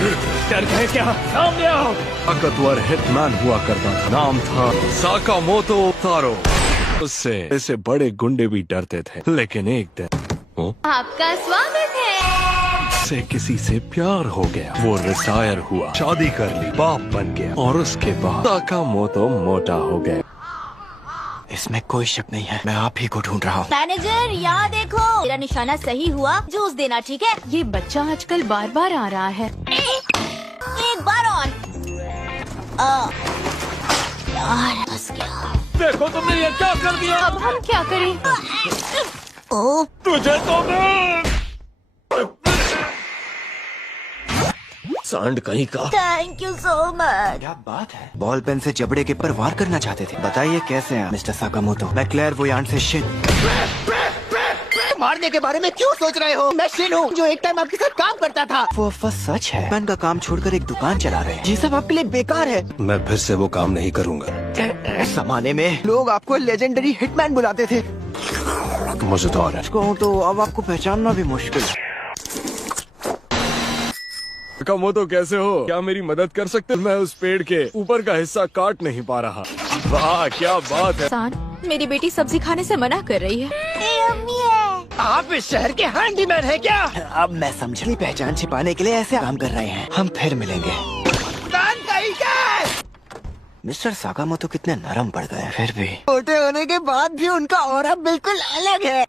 डर गए क्या? सामने आओ। ताकतवर हिटमैन हुआ करता था, नाम था साकामोतो तारो। उससे ऐसे बड़े गुंडे भी डरते थे, लेकिन एक दिन आपका स्वागत है। से किसी से प्यार हो गया। वो रिटायर हुआ, शादी कर ली, बाप बन गया और उसके बाद साकामोतो मोटा हो गया। इसमें कोई शक नहीं है, मैं आप ही को ढूंढ रहा हूँ। मैनेजर यहाँ देखो, मेरा निशाना सही हुआ, जूस देना ठीक है? ये बच्चा आजकल बार बार आ रहा है। एक बार और। यार बस गया। देखो तुमने ये क्या कर दिया? अब हम क्या करें? ओ, तुझे तो मैं सांड कहीं का। Thank you so much. क्या बात है, बॉल पेन से जबड़े के पर वार करना चाहते थे। बताइए कैसे हैं मिस्टर साकामोतो? मैं क्लेयरवोयांट से शिन। मारने के बारे में क्यों सोच रहे हो? मैं शिन हूँ जो एक टाइम आपके साथ काम करता था। वो अफवाह सच है? पेन का काम छोड़कर एक दुकान चला रहे हैं। ये सब आपके लिए बेकार है। मैं फिर से वो काम नहीं करूँगा। जमाने में लोग आपको लेजेंडरी हिटमैन बुलाते थे। मजेदार है। कहूँ तो अब आपको पहचानना भी मुश्किल है। साकामोतो कैसे हो? क्या मेरी मदद कर सकते? मैं उस पेड़ के ऊपर का हिस्सा काट नहीं पा रहा। वाह क्या बात है। सान, मेरी बेटी सब्जी खाने से मना कर रही है। ये अम्मी है। आप इस शहर के हैंडीमैन हैं क्या? अब मैं समझ पहचान छिपाने के लिए ऐसे काम कर रहे हैं। हम फिर मिलेंगे। मिस्टर साकामोतो कितने नरम पड़ गए, फिर भी छोटे होने के बाद भी उनका ऑरा बिल्कुल अलग है।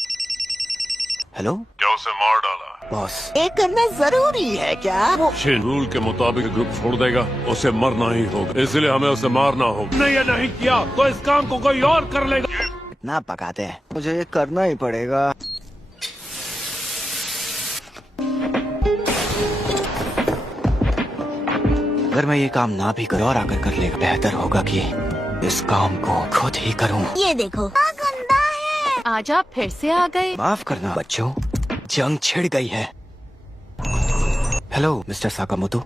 हेलो, क्या उसे मार डाला? बॉस। ये करना जरूरी है क्या? शिन रूल के मुताबिक ग्रुप छोड़ देगा, उसे मरना ही होगा, इसलिए हमें उसे मारना होगा। नहीं ये नहीं किया तो इस काम को कोई और कर लेगा। इतना पकाते हैं, मुझे ये करना ही पड़ेगा। अगर मैं ये काम ना भी करूं और आकर कर लेगा, बेहतर होगा कि इस काम को खुद ही करूं। ये देखो, गंदा है। आज आप फिर से आ गए। माफ करना बच्चों, जंग छिड़ गई है। Hello mister Sakamoto.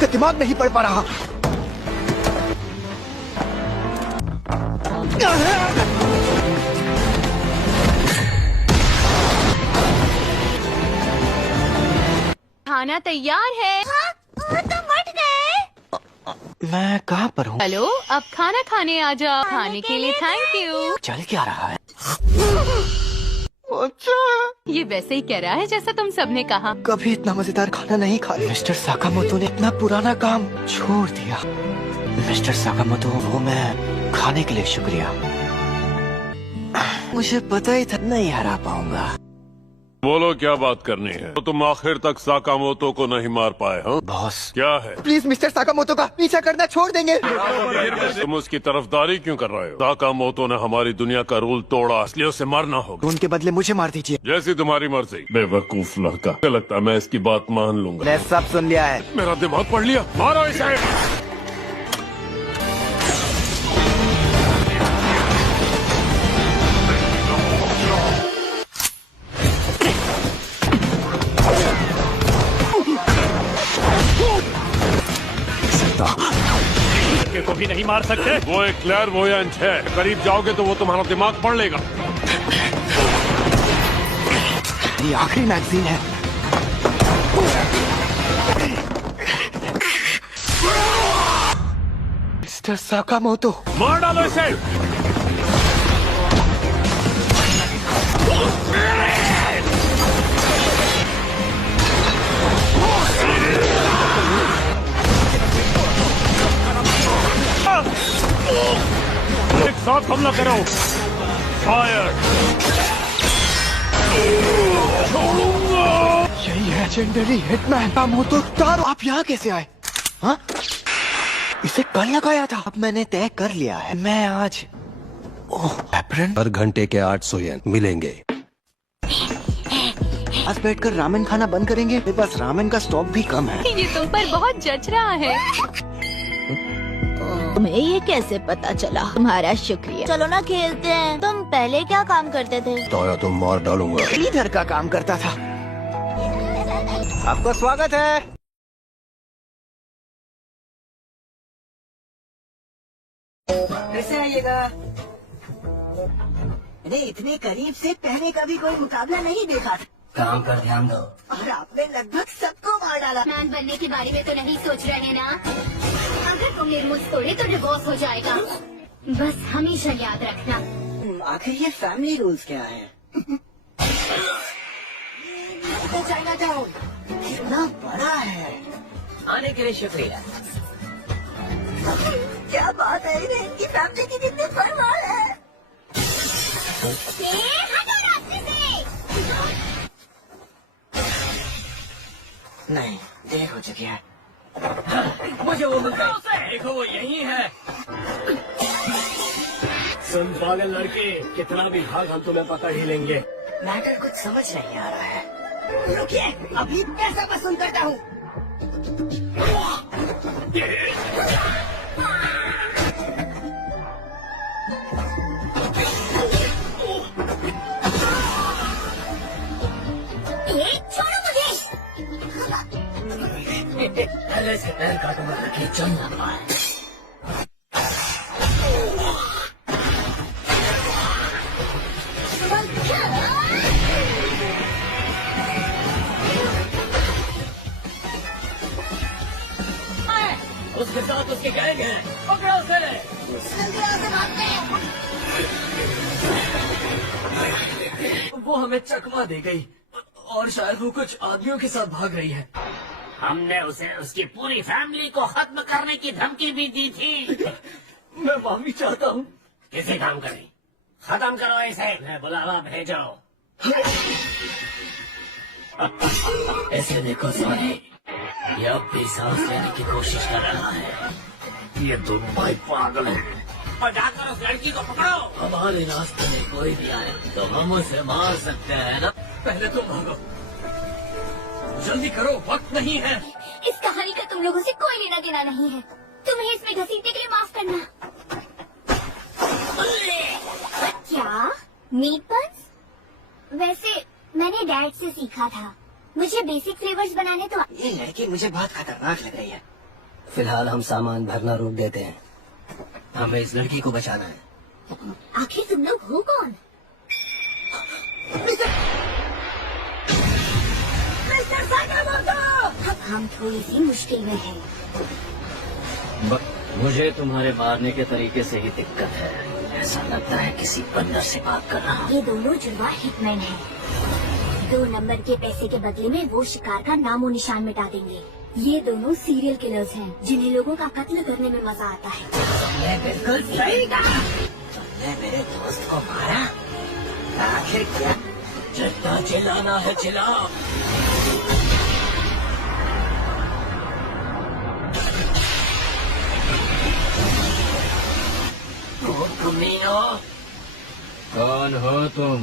का दिमाग नहीं पड़ पा रहा। खाना तैयार है। तो मट गए। मैं कहाँ पर हूँ? हेलो, अब खाना खाने आ जाओ। खाने के लिए थैंक यू। चल क्या रहा है? ये वैसे ही कह रहा है जैसा तुम सबने कहा। कभी इतना मजेदार खाना नहीं खाया। मिस्टर साकामोतो ने इतना पुराना काम छोड़ दिया। मिस्टर साकामोतो, वो मैं खाने के लिए शुक्रिया। मुझे पता ही था नहीं हरा पाऊंगा। बोलो क्या बात करनी है? तो तुम आखिर तक साकामोतो को नहीं मार पाए हो? बॉस, क्या है? प्लीज मिस्टर साकामोतो का पीछा करना छोड़ देंगे। तुम उसकी तरफदारी क्यों कर रहे हो? साकामोतो ने हमारी दुनिया का रूल तोड़ा, इसलिए उसे मारना होगा। उनके बदले मुझे मार दीजिए। जैसी तुम्हारी मर्जी। बेवकूफ लड़का। मुझे लगता है मैं इसकी बात मान लूंगा। मैं सब सुन लिया है। मेरा दिमाग पढ़ लिया। मारो इसे। को भी नहीं मार सकते। वो एक क्लेयरवोयांट है, करीब जाओगे तो वो तुम्हारा दिमाग पढ़ लेगा। ये आखिरी मैगजीन है। मिस्टर साकामोतो, मार डालो इसे। एक साथ हमला करो। फायर। यही है लेजेंडरी हिटमैन साकामोतो तारो। आप यहाँ कैसे आए? हाँ, इसे कल लगाया था। अब मैंने तय कर लिया है, मैं आज हर घंटे के 800 येन मिलेंगे। आज बैठकर रामेन खाना बंद करेंगे। मेरे पास रामेन का स्टॉक भी कम है। ये तुम पर बहुत जच रहा है। तुम्हें ये कैसे पता चला? तुम्हारा शुक्रिया। चलो ना खेलते हैं। तुम पहले क्या काम करते थे? तो तुम मार डालूंगा। इधर का काम करता था। आपका स्वागत है। कैसे आइएगा? मैंने इतने करीब से पहले कभी कोई मुकाबला नहीं देखा था। काम पर ध्यान दो। और आपने लगभग सबको मार डाला। मैन बनने के बारे में तो नहीं सोच रहे ना? अगर तुम ये रूल्स तोड़े तो डिवोर्स हो जाएगा। बस हमेशा याद रखना। आखिर ये फैमिली रूल्स क्या है? तो चाइना टाउन कितना बड़ा है। आने के लिए शुक्रिया। क्या बात है, इन्हें इनकी फैमिली की कितनी परवाह है। हटो रास्ते से। नहीं, देर हो चुकी है। मुझे वो मिल गई। देखो वो यही है। सुन पागल लड़के, कितना भी भाग हम तुम्हें पकड़ ही लेंगे। मैटर कुछ समझ नहीं आ रहा है। रुकिए, अभी पैसा वसूल करता हूँ। छोड़ो मुझे। पहले से पैर काटूंगा ताकि चल ना पाए। उसके साथ उसके गैंग है। पकड़ो उसे। वो हमें चकमा दे गई और शायद वो कुछ आदमियों के साथ भाग रही है। हमने उसे उसकी पूरी फैमिली को खत्म करने की धमकी भी दी थी। मैं माफी चाहता हूँ। किसी काम करें, खत्म करो इसे। मैं बुलावा भेजो। ऐसे देखो सॉरी, ये अब भी सांस लेने की कोशिश कर रहा है। ये दोनों भाई पागल है। और जाकर उस लड़की को पकड़ो। हमारे रास्ते में कोई भी आए तो हम उसे मार सकते हैं ना। पहले तुम भागो, जल्दी करो, वक्त नहीं है। इस कहानी का तुम लोगों से कोई लेना देना नहीं है। तुम्हें इसमें घसीटने के लिए माफ करना। क्या मीट बन्स? वैसे मैंने डैड से सीखा था। मुझे बेसिक फ्लेवर्स बनाने तो। ये लड़की मुझे बहुत खतरनाक लग रही है। फिलहाल हम सामान भरना रोक देते हैं। हमें इस लड़की को बचाना है। आखिर तुम लोग हो कौन? हम थोड़ी सी मुश्किल में हैं। मुझे तुम्हारे मारने के तरीके से ही दिक्कत है। ऐसा लगता है किसी बंदर से बात कर रहा हूँ। ये दोनों जुड़वा हिटमैन हैं। 2 नंबर के पैसे के बदले में वो शिकार का नामो निशान मिटा देंगे। ये दोनों सीरियल किलर्स हैं, जिन्हें लोगों का कत्ल करने में मजा आता है। तुमने बिल्कुल सही कहा। तुमने मेरे दोस्त को मारा, आखिर क्या? जितना चिल्लाना है चिल्लाओ। कौन हो तुम?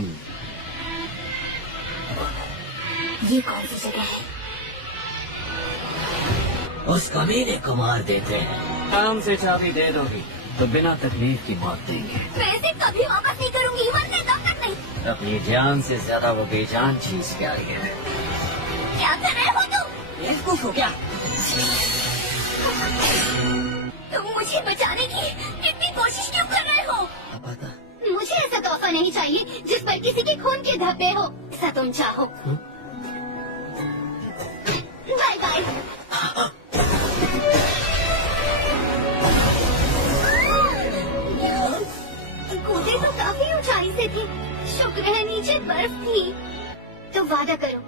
ये कौन सी जगह है? उस कमीने को मार देते हैं। काम से चाबी दे दोगी तो बिना तकलीफ की मौत देंगे। मैं इसे कभी वापस नहीं करूंगी, मरने तब तक नहीं। अपनी जान से ज्यादा वो बेजान चीज प्यारी है। क्या कर रहे हो तुम? बेवकूफ हो क्या? तुम मुझे बचाने की इतनी कोशिश क्यों कर रहे हो? पता मुझे ऐसा तोहफा नहीं चाहिए जिस पर किसी के खून के धब्बे हो। ऐसा तुम चाहो। Bye bye. कूदे तो काफी ऊंचाई से थी। शुक्र है नीचे बर्फ थी। तो वादा करो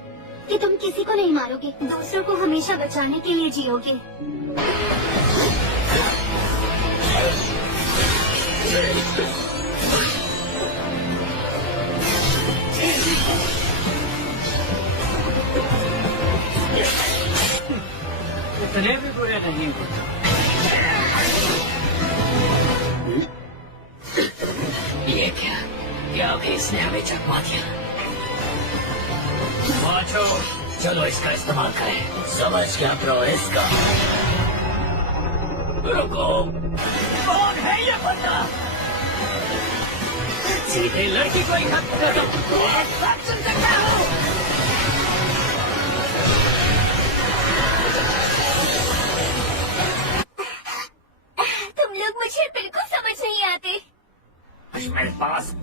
कि तुम किसी को नहीं मारोगे, दूसरों को हमेशा बचाने के लिए जियोगे। इतने भी बुरे नहीं होते। ये क्या भी इसने हमें चकमा दिया। माचो, चलो इसका इस्तेमाल करें। समझ क्या प्रो इसका। रुको, कौन है ये बंदा? सीधे लड़की को ही खत्म कर दो। एक्शन करता हूँ। तुम लोग मुझे बिल्कुल समझ नहीं आते। काश मेरे पास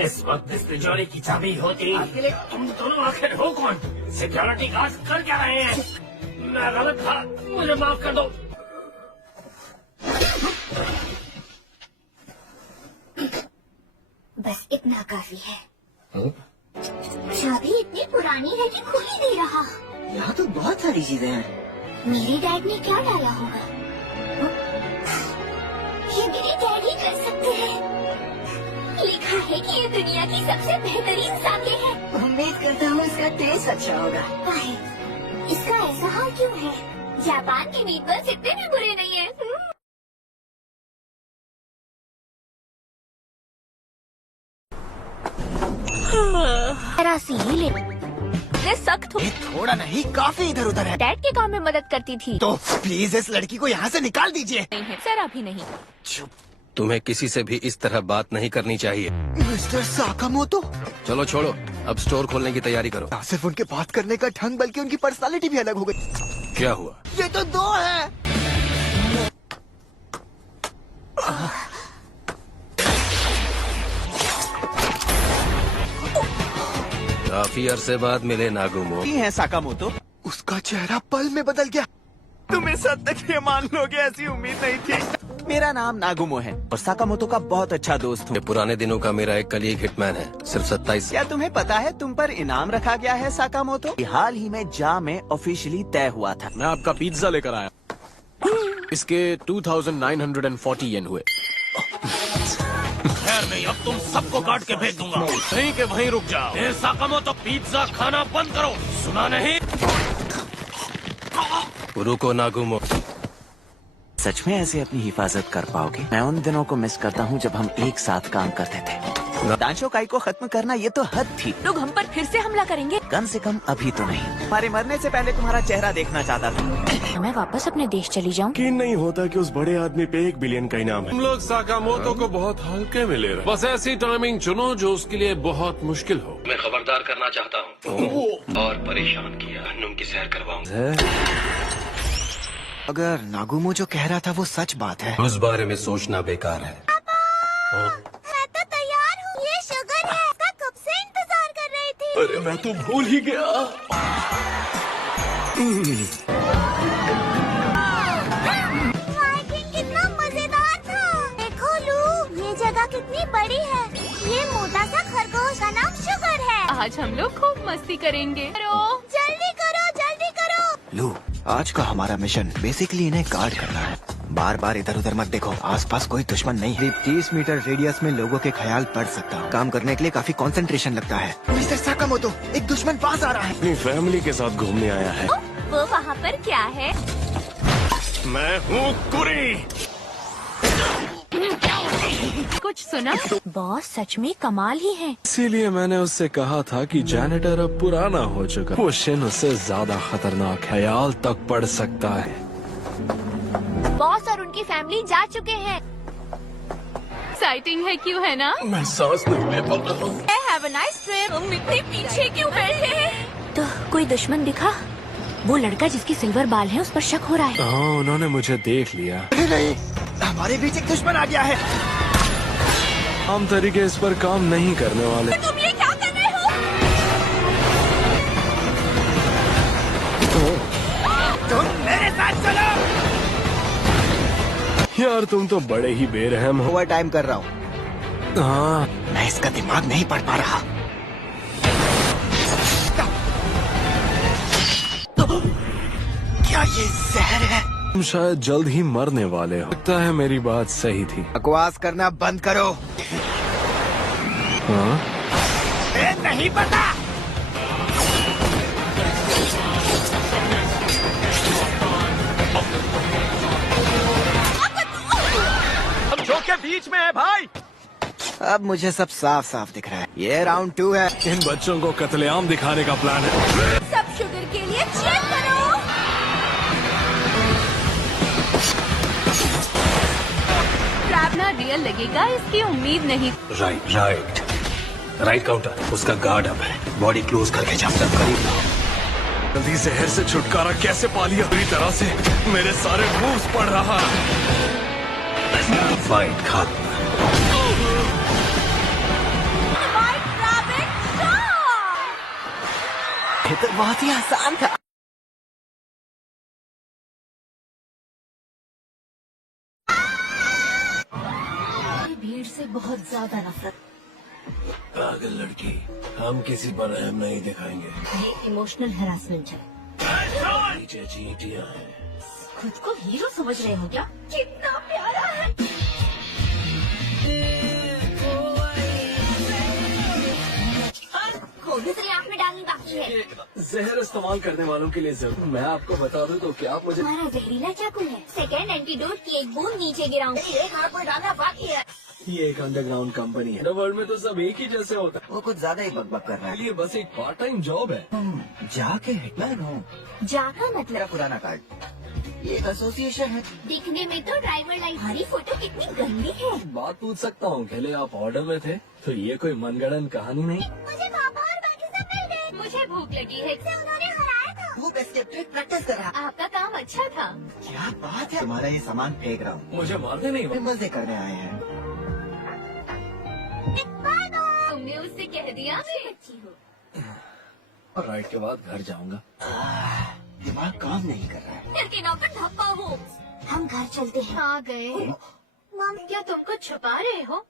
इस वक्त इस तिजोरी की चाबी होती। आपके लिए तुम दोनों आखिर हो कौन? सिक्योरिटी गार्ड कर क्या रहे हैं? मैं गलत था, मुझे माफ कर दो। बस इतना काफी है। चाबी इतनी पुरानी है कि खुल ही नहीं रहा। यहाँ तो बहुत सारी चीजें हैं। मेरे डैड ने क्या डाला होगा? ये मेरे डैड ही कर सकते हैं। लिखा है कि ये दुनिया की सबसे बेहतरीन साके है। उम्मीद करता हूँ इसका टेस्ट अच्छा होगा। काहे? इसका ऐसा हाल क्यों है? जापान के मीटबॉल्स इतने भी बुरे नहीं है। सख्त हो। थोड़ा नहीं, काफी इधर उधर है। डैड के काम में मदद करती थी। तो प्लीज इस लड़की को यहाँ से निकाल दीजिए। नहीं है सर, अभी नहीं। तुम्हें किसी से भी इस तरह बात नहीं करनी चाहिए। मिस्टर साकामोतो, चलो छोड़ो, अब स्टोर खोलने की तैयारी करो। ना सिर्फ उनके बात करने का ढंग बल्कि उनकी पर्सनालिटी भी अलग हो गई। क्या हुआ? ये तो दो है। काफी अरसे बाद मिले नागुमो। है साकामोतो। उसका चेहरा पल में बदल गया। तुम इस हद तक ये मान लोगे, ऐसी उम्मीद नहीं थी। मेरा नाम नागुमो है और साकामोतो का बहुत अच्छा दोस्त हूँ। पुराने दिनों का मेरा एक कलीग हिटमैन है, सिर्फ 27। क्या तुम्हें पता है तुम पर इनाम रखा गया है साकामोतो? हाल ही में जा में ऑफिशियली तय हुआ था। मैं आपका पिज्जा लेकर आया। इसके 2940 येन हुए। खैर नहीं, अब तुम सबको काट के भेज दूंगा। नहीं के वहीं रुक जाओ। ए साकामोतो, पिज्जा खाना बंद करो, सुना नहीं? रुको नागुमो। सच में ऐसे अपनी हिफाजत कर पाओगे? मैं उन दिनों को मिस करता हूँ जब हम एक साथ काम करते थे। दांशो काई को खत्म करना ये तो हद थी। लोग हम पर फिर से हमला करेंगे। कम से कम अभी तो नहीं। हमारे मरने से पहले तुम्हारा चेहरा देखना चाहता था। मैं वापस अपने देश चली जाऊँ। यकीन नहीं होता कि उस बड़े आदमी पे 1 बिलियन का इनाम है। तुम लोग साकामोतो को बहुत हल्के में ले रहे हो। बस ऐसी टाइमिंग चुनो जो उसके लिए बहुत मुश्किल हो। मैं खबरदार करना चाहता हूँ और परेशान किया। हन्नुम की सैर करवाऊंगा। अगर नागुमो जो कह रहा था वो सच बात है। उस बारे में सोचना बेकार है। मैं तो तैयार हूँ। ये शुगर है, इसका कब से इंतजार कर रही थी। अरे मैं तो भूल ही गया। वाइकिंग कितना मजेदार था। देखो लू, ये जगह कितनी बड़ी है। ये मोटा सा खरगोश का नाम शुगर है। आज हम लोग खूब मस्ती करेंगे। जल्दी करो, जल्दी करो। लू, आज का हमारा मिशन बेसिकली इन्हें गार्ड करना है। बार बार इधर उधर मत देखो, आसपास कोई दुश्मन नहीं। करीब 30 मीटर रेडियस में लोगों के ख्याल पड़ सकता है। काम करने के लिए काफी कंसंट्रेशन लगता है। मिस्टर साकामोतो, एक दुश्मन पास आ रहा है। अपनी फैमिली के साथ घूमने आया है। वो वहाँ पर क्या है? मैं हूँ कुरी। कुछ सुना? बॉस सच में कमाल ही है। इसीलिए मैंने उससे कहा था कि जैनेटर अब पुराना हो चुका। वो शिन उससे ज्यादा खतरनाक ख्याल तक पड़ सकता है। बॉस और उनकी फैमिली जा चुके हैं। एक्साइटिंग है क्यों, है ना? मैं सांस नहीं ले पा रहा हूँ। Have a nice trip. तुम इतने पीछे क्यों बैठे हैं? तो कोई दुश्मन दिखा? वो लड़का जिसकी सिल्वर बाल है, उस पर शक हो रहा है। हाँ, उन्होंने मुझे देख लिया। नहीं, हमारे बीच एक दुश्मन आ गया है। हम तरीके इस पर काम नहीं करने वाले। तुम ये क्या कर रहे हो? तुम मेरे साथ चलो। यार तुम तो बड़े ही बेरहम हो। ओवर टाइम कर रहा हूँ। हाँ, मैं इसका दिमाग नहीं पढ़ पा रहा। क्या ये जहर है? तुम शायद जल्द ही मरने वाले हो। लगता है मेरी बात सही थी। बकवास करना बंद करो। हाँ? नहीं पता। हम जो के बीच में है भाई। अब मुझे सब साफ साफ दिख रहा है। ये राउंड 2 है। इन बच्चों को कत्लेआम दिखाने का प्लान है। सब शुगर के लिए चेक करो। ट्रैप रियल लगेगा, इसकी उम्मीद नहीं। Right counter. उसका गार्ड अप है। बॉडी क्लोज करके जब तक करीब लाओ। जल्दी जहर से छुटकारा कैसे पा लिया? पूरी तरह से मेरे सारे मूव्स पड़ रहा। फाइट खत्म। ये तो बहुत ही आसान था। भीड़ से बहुत ज्यादा नफरत। पागल लड़की, हम किसी पर रहम नहीं दिखाएंगे। ये इमोशनल हैरासमेंट है। नीचे चींटियां हैं। खुद को हीरो समझ रहे हो क्या? कितना प्यारा है। खोली तेरी आँख में डालनी बाकी है। जहर इस्तेमाल करने वालों के लिए जरूर। मैं आपको बता दूं तो क्या आप मुझे हमारा जहरीला चाकू है। सेकेंड एंटीडोट की एक बूंद नीचे गिराऊंगी। एक हाथ में डालना बाकी है। ये एक अंडरग्राउंड कंपनी है। वर्ल्ड में तो सब एक ही जैसे होता है। वो कुछ ज्यादा ही बकबक कर रहा है। ये बस एक पार्ट टाइम जॉब है। जाके हिटमैन हो। जाका मतलब मेरा पुराना कार्ड, ये एसोसिएशन है। दिखने में तो ड्राइवर लाइसेंस। हमारी फोटो कितनी गंदी है। बात पूछ सकता हूँ? पहले आप ऑर्डर में थे तो ये कोई मनगढ़ंत कहानी नहीं। मुझे पापा और बाकी सब मिल गए। मुझे भूख लगी है। से उन्होंने हराया था। वो एस्केप ट्रिक प्रैक्टिस कर रहा। आपका काम अच्छा था। क्या बात है, तुम्हारा ये सामान फेंक रहा हूँ। मुझे मारने नहीं। मजे करने आए हैं। तुमने उससे कह दिया मैं अच्छी हूँ। और राइड के बाद घर जाऊंगा। दिमाग काम नहीं कर रहा है। घर के नौकर धप्पा हो। हम घर चलते हैं। आ गए। मम क्या तुम कुछ छुपा रहे हो?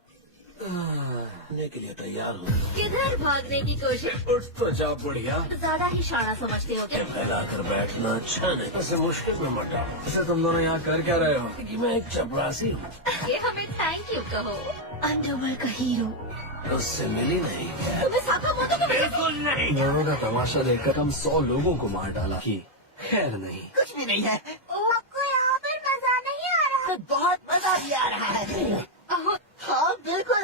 करने के लिए तैयार हो। किधर भागने की कोशिश? उठ तो जा बुढ़िया। ज्यादा ही शाना समझते हो क्या? फैलाकर बैठना अच्छा नहीं। ऐसे मुश्किल में मत डालो। वैसे तुम दोनों यहाँ कर क्या रहे हो? कि मैं एक चपरासी हूँ। ये हमें थैंक यू कहो। अंडरवर्ल्ड का हीरो। उससे मिली नहीं। तुम्हें साकामोटो को बिल्कुल नहीं। दोनों का तमाशा देखकर हम 100 लोगों को मार डाला। की खैर नहीं। कुछ भी नहीं है। आपको यहाँ पर मजा नहीं आ रहा? तो बहुत मजा भी आ रहा है। हाँ बिल्कुल।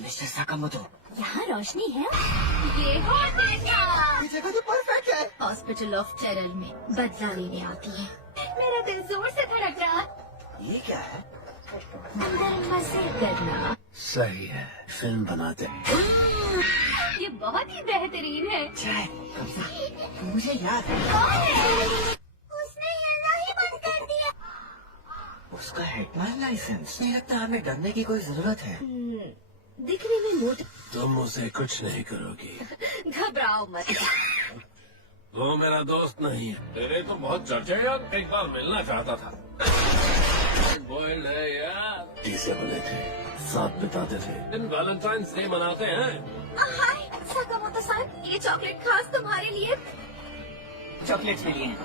मिस्टर साकामोटो, यहाँ रोशनी है। ये हो देखा। ये जगह तो परफेक्ट है। हॉस्पिटल ऑफ टेरर में बदला लेने आती है। मेरा दिल जोर से धड़क रहा। ये क्या है? अंदर मजे करना। सही है, फिल्म बनाते हैं। ये बहुत ही बेहतरीन है। चाय, मुझे याद है। उसने हिलना ही बंद कर दिया। उसका हिटमैन लाइसेंस। नहीं लगता हमें डरने की कोई जरूरत है। दिखने में मोटा। तुम उसे कुछ नहीं करोगी। घबराओ मत। वो मेरा दोस्त नहीं है। तेरे तो बहुत चर्चे यार। एक बार मिलना चाहता था। बॉयल्ड है यार। तीसरे बने थे, साथ बिताते थे। दिन वैलेंटाइंस डे मनाते हैं। हाय साकामोटो सान, ये चॉकलेट खास तुम्हारे लिए। चॉकलेट्स मिली हैं।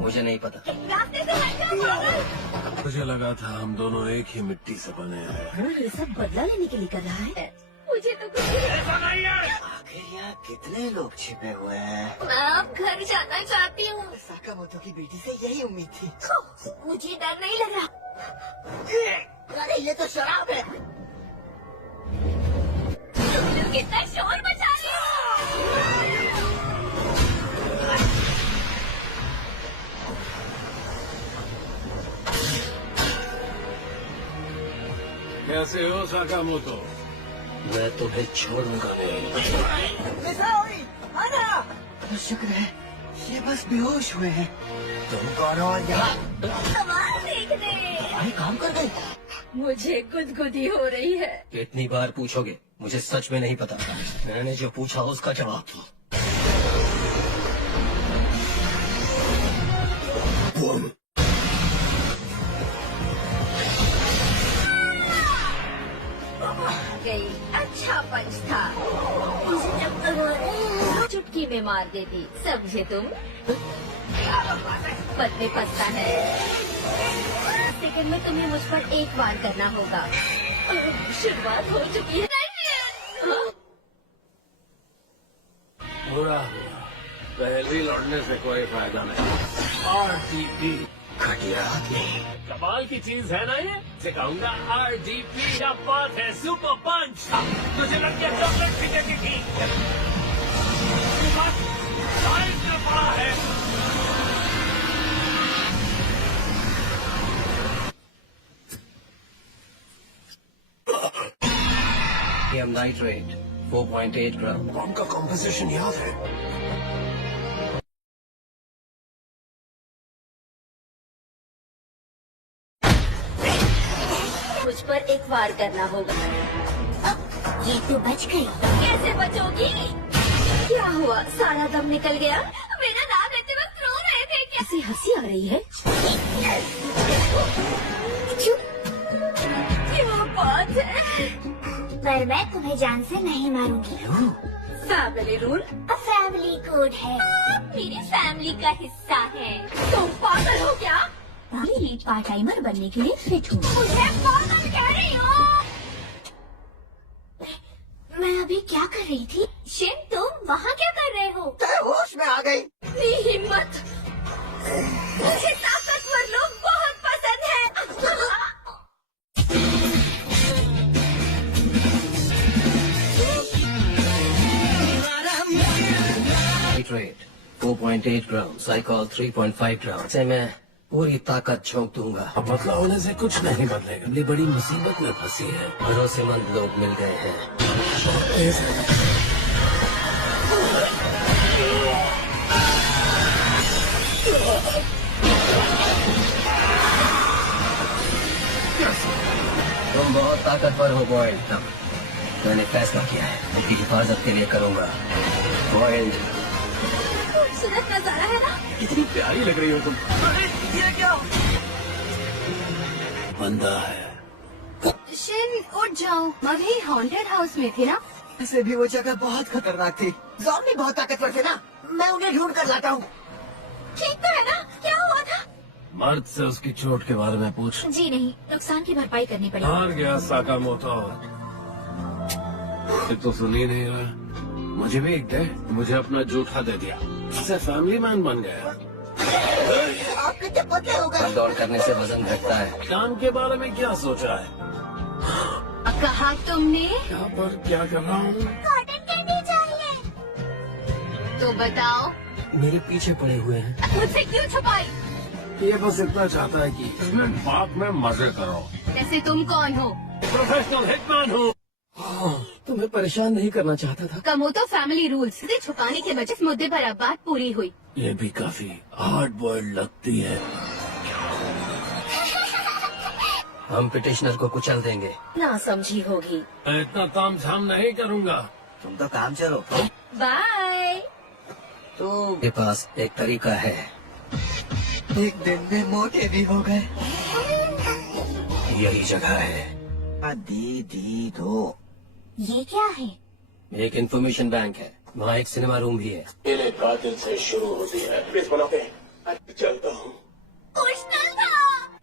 मुझे नहीं पता। रास्ते से हट जाओ पागल। मुझे लगा था हम दोनों एक ही मिट्टी से बने हैं। ये सब बदला लेने के लिए कर रहा है। मुझे तो कुछ ऐसा नहीं है। आखिर यहाँ कितने लोग छिपे हुए हैं? मैं अब घर जाना चाहती हूँ। साकामोटो की बेटी से यही उम्मीद थी। मुझे डर नहीं लग रहा। अरे ये तो शराब है। कितना शोर मचा लिया। कैसे हो साकामोटो? मैं तुम्हें छोड़ूंगा नहीं। तो शुक्र है, ये बस बेहोश हुए हैं। तुम कौन हो यहाँ? कमाल देखने। भाई काम कर गई। मुझे गुदगुदी हो रही है। कितनी बार पूछोगे? मुझे सच में नहीं पता। मैंने जो पूछा उसका जवाब दो। गई। अच्छा पंच था। चुटकी में मार देती। समझे तुम? पत्ते पत्ता है। सेकंड में तुम्हें मुझ पर एक वार करना होगा। शुरुआत हो चुकी है। बुरा हुआ, पहले लौटने से कोई फायदा नहीं। RDP घटिया आदमी। कमाल की चीज है ना ये। सिखाऊंगा RDP। क्या बात है, सुपर पंच। तुझे लग गया चॉकलेट खिंचेगी थी। साइज में बड़ा है। नाइट्रेट 4.8 ग्राम। बॉम्ब का कॉम्पोजिशन याद है? मुझ पर एक वार करना होगा। ये तो बच गई। कैसे बचोगी? क्या हुआ? सारा दम निकल गया? मेरा नाम लेते वक्त रो रहे थे क्या? ऐसी हंसी आ रही है। चुप। क्या बात है? पर मैं तुम्हें जान से नहीं मारूंगी। Family rule? फैमिली कोड है। मेरी फैमिली का हिस्सा है। तुम पागल हो क्या? लीड पार्ट टाइमर बनने के लिए फिट हूँ। मुझे पागल कह रही हो? मैं अभी क्या कर रही थी? शिन, तुम वहाँ क्या कर रहे हो? होश में आ गई। इतनी हिम्मत! मुझे ताकतवर लोग बहुत पसंद हैं। रेट 4.8 ग्राम, साइकॉल 3.5 ग्राम से मैं पूरी ताकत झोंक दूंगा। अब पतला होने से कुछ नहीं बदलेगा। अगली बड़ी मुसीबत में फंसी है। भरोसेमंद लोग मिल गए हैं। तुम बहुत ताकतवर हो बॉयल्ड। मैंने फैसला किया है, उनकी हिफाजत के लिए करूंगा। बॉयल्ड, खूबसूरत नजारा है ना? कितनी प्यारी लग रही हो तुम। ये क्या? बंदा है। शिन, उठ जाओ। अभी हॉन्टेड हाउस में थे ना? ऐसे भी वो जगह बहुत खतरनाक थी। ज़ॉम्बी बहुत ताकतवर थे ना। मैं उन्हें ढूंढ कर लाता हूँ। ठीक तो है ना? क्या हुआ था? मर्द से उसकी चोट के बारे में पूछ। जी नहीं, नुकसान की भरपाई करनी पड़ेगी। हार गया साकामोटो। ये तो सुन ही नहीं रहा। मुझे भी एक दे। मुझे अपना जूठा दे दिया। इससे फैमिली मैन बन गया। आप कितने पतले हो गए? दौड़ करने से वजन घटता है। काम के बारे में क्या सोचा है? कहा तुमने? यहाँ पर क्या कर रहा हूँ? कॉटन कैंडी चाहिए। तो बताओ। मेरे पीछे पड़े हुए हैं। मुझसे क्यों छुपाई? ये बस इतना चाहता है कि इसमें बात में मजे करो। जैसे तुम कौन हो? प्रोफेशनल हिटमैन हूँ। तुम्हें परेशान नहीं करना चाहता था। कमोतो फैमिली रूल्स से छुपाने के बजाय इस मुद्दे पर अब बात पूरी हुई। ये भी काफी हार्ड बॉइल्ड लगती है। हम पिटिशनर को कुचल देंगे। ना समझी होगी। मैं इतना ताम झाम नहीं करूँगा। तुम तो काम चलो। बाय। तो मेरे पास एक तरीका है। एक दिन में मोटे भी हो गए। यही जगह है। दीदी दो। ये क्या है? एक इंफॉर्मेशन बैंक है। वहाँ एक सिनेमा रूम भी है। मेरे कातिल से शुरू होती है। प्लीज बनाते चलता हूँ। क्वेश्चन था।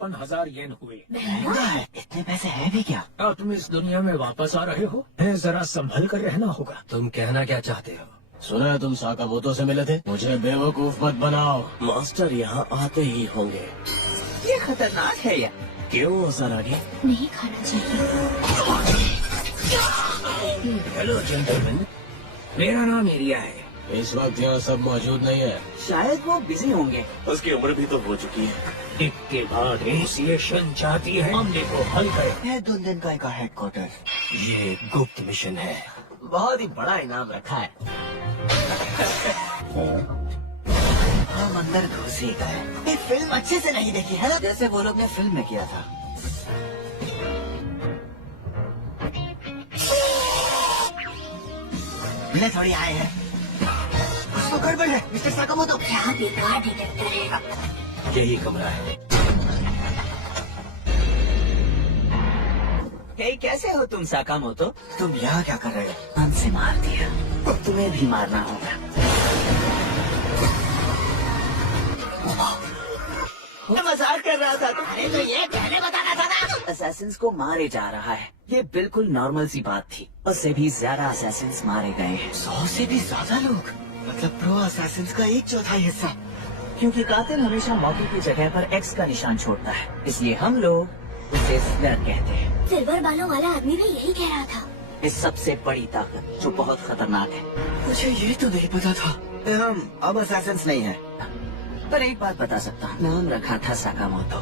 5000 येन हुए। इतने पैसे हैं भी क्या? क्या तुम इस दुनिया में वापस आ रहे हो? है जरा संभल कर रहना होगा। तुम कहना क्या चाहते हो? सुना है तुम साकामोतो से मिले थे? मुझे बेवकूफ मत बनाओ। मास्टर यहाँ आते ही होंगे। ये खतरनाक है यार। क्यों सरागी? नहीं खाना चाहिए। हेलो जेंटलमैन, मेरा नाम एरिया है। इस वक्त यहाँ सब मौजूद नहीं है। शायद वो बिजी होंगे। उसकी उम्र भी तो हो चुकी है। इसके बाद एसोसिएशन चाहती है मामले को हल करे। है दुल्हन का हेडक्वार्टर। ये गुप्त मिशन है। बहुत ही बड़ा इनाम रखा है। हम अंदर घुस ही गए। ये फिल्म अच्छे से नहीं देखी है ना? जैसे वो लोग ने फिल्म में किया था। ले थोड़ी आए हैं। कुछ तो गड़बड़ है मिस्टर साकामोतो। क्या बेकार डिटेक्टर है। यही कमरा है। हे, कैसे हो तुम साकामोतो? तुम यहाँ क्या कर रहे हो? हमसे मार दिया, अब तुम्हें भी मारना होगा। मैं मजाक कर रहा था। अरे तो ये पहले बताना था ना। असैसिन्स को मारे जा रहा है, ये बिल्कुल नॉर्मल सी बात थी। उससे भी ज्यादा असैसिन्स मारे गए हैं। 100 से भी ज्यादा लोग, मतलब प्रो असैसिन्स का 1/4 हिस्सा। क्योंकि कातिल हमेशा मौके की जगह पर एक्स का निशान छोड़ता है, इसलिए हम लोग उसे स्लर कहते हैं। सिल्वर बालों वाला आदमी भी यही कह रहा था। ये सबसे बड़ी ताकत जो बहुत खतरनाक है। मुझे ये तो नहीं पता था। हम अब असैसिन्स नहीं है, पर एक बात बता सकता हूँ, नाम रखा था साकामोतो।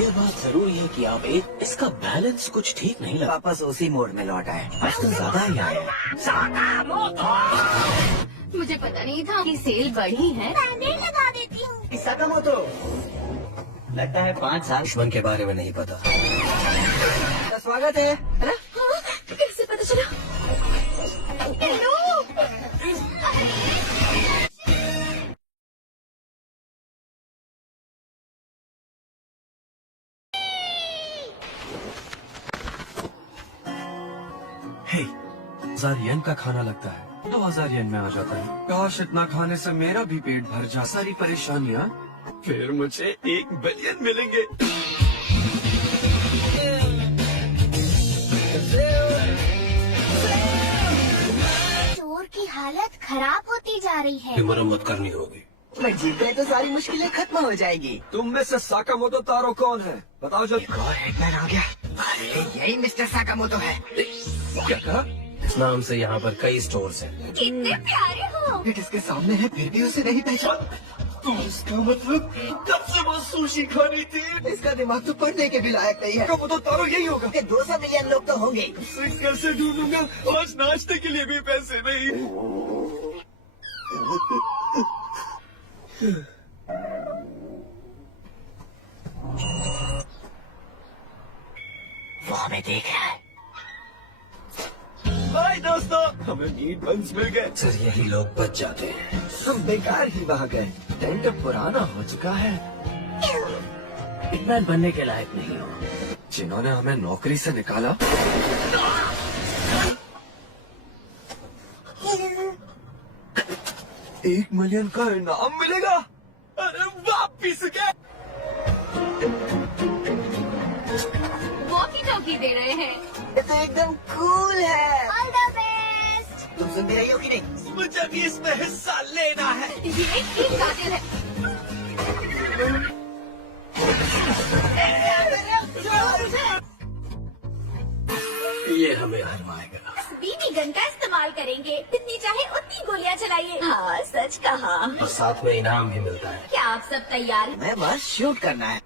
ये बात जरूरी है कि आप इसका बैलेंस कुछ ठीक नहीं लगा। वापस उसी मोड में लौट आए। आज तो ज्यादा ही आए। मुझे पता नहीं था कि सेल बढ़ी है। मैं लगा देती हूँ। साकामोतो, लगता है 5 साल दुश्मन के बारे में नहीं पता। का स्वागत है ना? चलो। हे, 1000 येन का खाना लगता है 2000 येन में आ जाता है। काश इतना खाने से मेरा भी पेट भर जा। सारी परेशानियाँ फिर मुझे 1 बिलियन मिलेंगे। स्टोर की हालत खराब होती जा रही है। मरम्मत करनी होगी। मैं जीत गए तो सारी मुश्किलें खत्म हो जाएगी। तुम में से साकामोटो तारो कौन है? बताओ जल्दी। एक और हिटमैन आ गया। अरे यही मिस्टर साकामोटो है। क्या कहा? इस नाम से यहाँ पर कई स्टोर्स हैं। कितने प्यारे हो। पेट इसके सामने है फिर भी उसे नहीं पहचान। इसका मतलब कब से वो सुशी खानी थी? इसका दिमाग तो पढ़ने के भी लायक नहीं है। साकामोटो तारो यही होगा। 200 मिलियन लोग तो होंगे। उसे कैसे ढूंढूंगा? आज नाश्ते के लिए भी पैसे नहीं। वो हमें देख रहा है। हाय दोस्तों, हमें मीट बंस मिल गए। सर यही लोग बच जाते हैं। हम बेकार ही वहाँ गए। टेंट पुराना हो चुका है। हिटमैन बनने के लायक नहीं हो। जिन्होंने हमें नौकरी से निकाला, $1 मिलियन का इनाम मिलेगा। अरे वापिस गए। वॉकी टॉकी दे रहे हैं। ये तो एकदम कूल है। All the best. तुम सुन भी रही हो कि नहीं? मुझे भी इसमें हिस्सा लेना है। ये एक कातिल है। ये हमें हरवाएगा। बीबी गन का इस्तेमाल करेंगे। जितनी चाहे उतनी गोलियां चलाइए। हाँ सच कहा। और साथ में इनाम भी मिलता है। क्या आप सब तैयार हैं? मैं बस शूट करना है।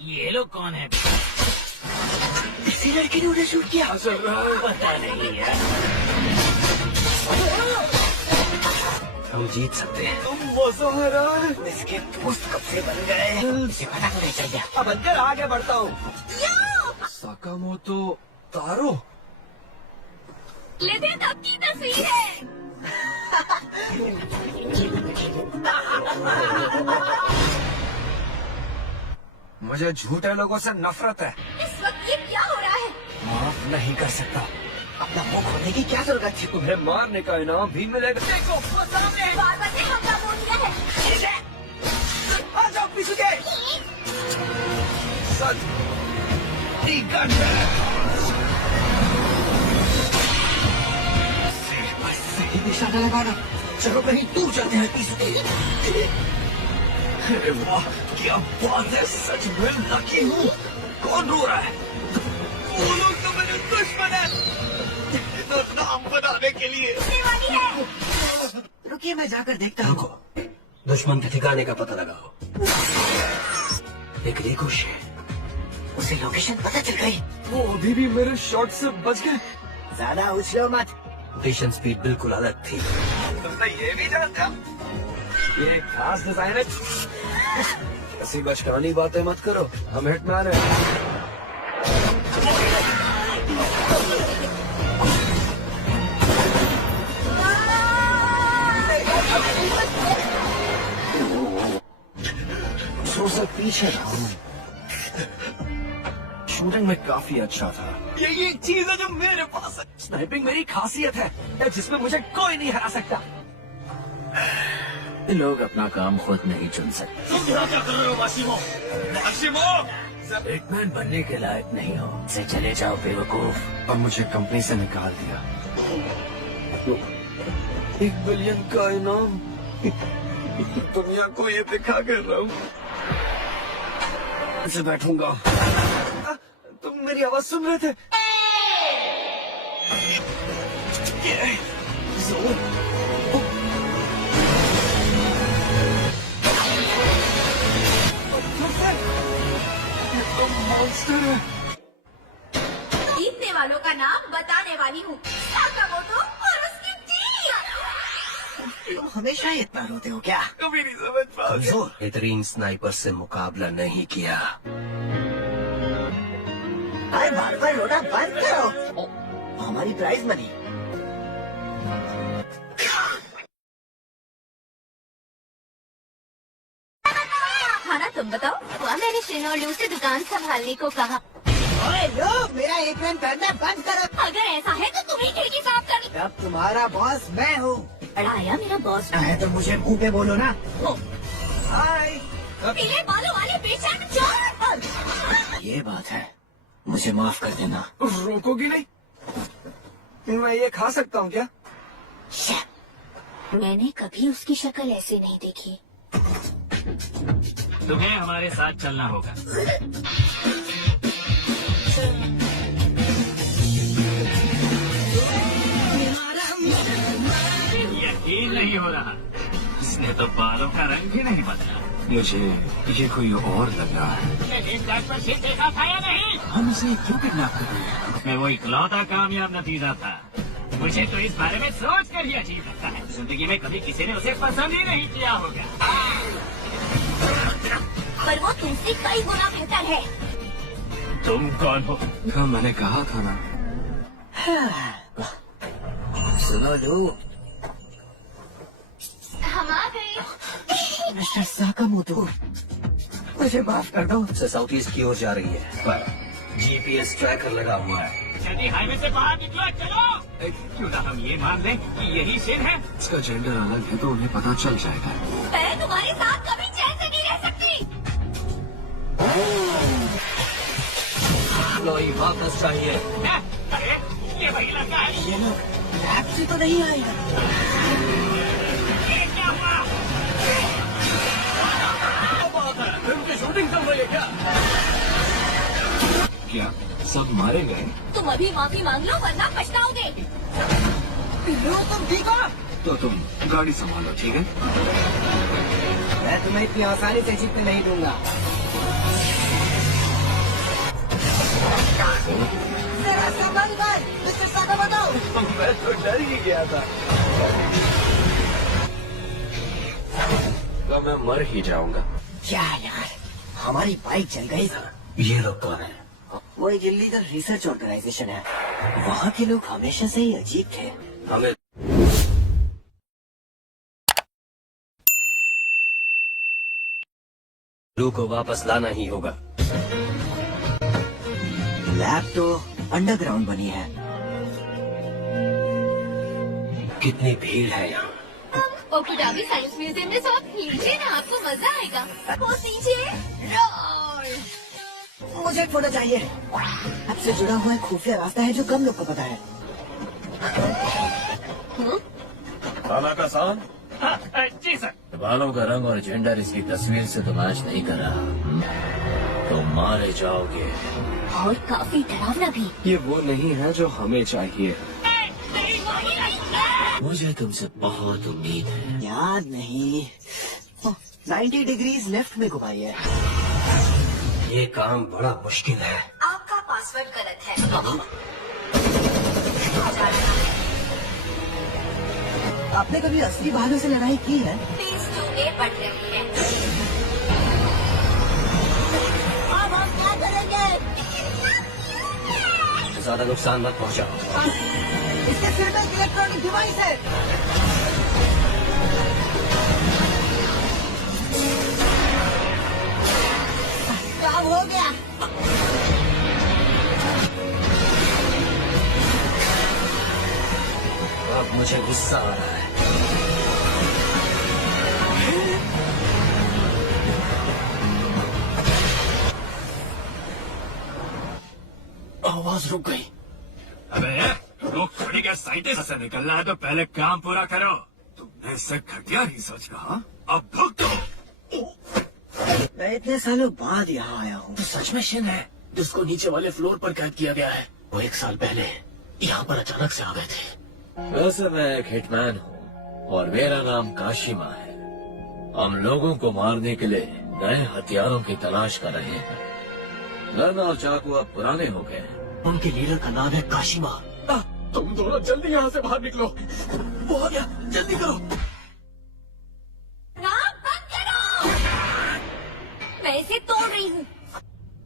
ये लोग कौन है? इसी लड़के ने उन्हें शूट किया। पता नहीं है। हम जीत सकते हैं। तुम मजा आ रहा है। इसके दोस्त कब से बन गए? मुझे पता नहीं चल अब अंदर आगे बढ़ता हूँ। साकामोटो तारो। लिविन आपकी तस्वीर है। मुझे झूठे लोगों से नफरत है। इस वक्त ये क्या हो रहा है? माफ नहीं कर सकता। अपना मुंह खोलने की क्या जरूरत थी? तुम्हें मारने का इनाम भी मिलेगा। देखो वो सामने है। बार-बार ने हमला बोल दिया है। आ जाओ पीछे। सच सही निशाना लगाना। चलो कहीं दूर चलते हैं पीछे। अरे वाह, क्या बात है। सच में लकी हूँ। कौन रो रहा है? वो लोग तो मेरे दुश्मन है। तो नाम बनाने के लिए। वाली है। रुकिए मैं जाकर देखता हूँ। रुको, दुश्मन के ठिकाने का पता लगाओ। एक रिकोश है। उसे लोकेशन पता चल गई। वो अभी भी मेरे शॉट से बच गए। ज्यादा उछलो मत। मिशन स्पीड बिल्कुल अलग थी। तुमने ये भी जानते हो? ये खास डिजाइन है। ऐसी बचकानी बातें मत करो। हम हिटमैन हैं। सो पीछे रहो। शूटिंग में काफी अच्छा था। यही एक चीज है जो मेरे पास है। स्नाइपिंग मेरी खासियत है, जिसमें मुझे कोई नहीं हरा सकता। लोग अपना काम खुद नहीं चुन सकते। तुम यहाँ क्या कर रहे हो माशिमो? माशिमो! हिटमैन बनने के लायक नहीं हो। से चले जाओ बेवकूफ। और मुझे कंपनी से निकाल दिया। 1 बिलियन का इनाम। दुनिया को ये दिखा कर रहा हूँ। इसे बैठूंगा। तुम मेरी आवाज सुन रहे थे? मॉन्स्टर है। जीतने वालों का नाम बताने वाली हूँ। साकामोटो और उसकी टीम। तुम हमेशा इतना रोते हो क्या? कभी नहीं समझ पाओगे। बेहतरीन स्नाइपर से मुकाबला नहीं किया। अरे बार बार रोना बंद करो। हमारी प्राइज मनी। खाना तुम बताओ। वह मैंने श्रीनोलू से दुकान संभालने को कहा। ओए लोग, मेरा एप्रन करना बंद करो। अगर ऐसा है तो तुम्हें खिड़की साफ करनी। अब तुम्हारा बॉस मैं हूँ। आया मेरा बॉस है तो मुझे मुंह पे बोलो ना। हाय। पीले बालों वाले बेशर्म चोर। ये बात है, मुझे माफ कर देना। रोकोगी नहीं? मैं ये खा सकता हूँ क्या? मैंने कभी उसकी शक्ल ऐसे नहीं देखी। तुम्हें हमारे साथ चलना होगा। यकीन नहीं हो रहा, इसने तो बालों का रंग भी नहीं बदला। मुझे ये कोई और लग रहा है। इस बैग पर सिर देखा था या नहीं? हम इसे क्यों किडनैप कर रहे हैं? उसमें वो इकलौता कामयाब नतीजा था। मुझे तो इस बारे में सोच कर ही अजीब लगता है। जिंदगी में कभी किसी ने उसे पसंद ही नहीं किया होगा। पर वो तुमसे कई गुना बेहतर है। तुम कौन हो? हाँ, मैंने कहा था ना। सुनो लू, हम आ गए। मिस्टर साकामोटो, मुझे माफ कर दो। साउथ ईस्ट की ओर जा रही है, पर जीपीएस ट्रैकर लगा हुआ है। यदि हाईवे से बाहर निकलो, चलो। क्यों ना हम ये मान लें कि यही सिन है। इसका जेंडर अलग है तो उन्हें पता चल जाएगा। मैं तुम्हारे साथ कभी चैन से नहीं रह सकती। लोई वापस चाहिए। अरे ये वही लड़का है। ये लोग लैब से तो नहीं आएगा। ये क्या हुआ? फिल्म की शूटिंग चल रही है क्या? क्या सब मारे गए? तुम अभी माफी मांग लो वरना पछताओगे। तुम ठीक हो? तो तुम गाड़ी संभालो, ठीक है? मैं तुम्हें इतनी आसानी से जीतने नहीं दूंगा। जरा संभल कर, मिस्टर साकामोटो। मैं तो डर ही गया था। तो मैं मर ही जाऊंगा। क्या यार, हमारी बाइक जल गई। ये लोग कौन है? वो एक इलीगल रिसर्च ऑर्गेनाइजेशन है। वहाँ के लोग हमेशा से ही अजीब थे। हमें लू को वापस लाना ही होगा। लैब तो अंडरग्राउंड बनी है। कितनी भीड़ है यहाँ। ओकिटाबी साइंस म्यूजियम में सब लीजिए ना, आपको मजा आएगा। वो नीचे मुझे एक फोटो चाहिए। आपसे जुड़ा हुआ एक खुफिया रास्ता है जो कम लोग को पता है। खाना का सामान? जी सर। बालों का रंग और जेंडर इसकी तस्वीर से तो मैच नहीं कर रहा। तो मारे जाओगे। और काफी डरावना भी। ये वो नहीं है जो हमें चाहिए। मुझे तुमसे बहुत उम्मीद है। याद नहीं। 90 डिग्रीज लेफ्ट में घुमाइए। ये काम बड़ा मुश्किल है। आपका पासवर्ड गलत है। आपने कभी असली बालों से लड़ाई की है? फेज 2 में बढ़ रही है। अब हम क्या करेंगे? ज्यादा नुकसान मत पहुंचाओ। इसके सिर में इलेक्ट्रॉनिक डिवाइस है। काम हो गया। अब मुझे गुस्सा आ रहा है। आवाज रुक गई। अबे लोग थोड़ी क्या साइंटिस्ट से निकलना है तो पहले काम पूरा करो। तुमने इससे घटिया रिसर्च कहा, अब भुगतो। मैं इतने सालों बाद यहाँ आया हूँ। तो सच में शिन है जिसको नीचे वाले फ्लोर पर कैद किया गया है। वो 1 साल पहले यहाँ पर अचानक से आ गए थे। वैसे मैं एक हिटमैन हूँ और मेरा नाम काशिमा है। हम लोगों को मारने के लिए नए हथियारों की तलाश कर रहे हैं। गन और चाकू अब पुराने हो गए हैं। उनके लीडर का नाम है काशिमा। तुम दोनों जल्दी यहाँ से बाहर निकलो। वो हो गया, जल्दी करो। काम बंद करो। मैं इसे तोड़ रही हूँ।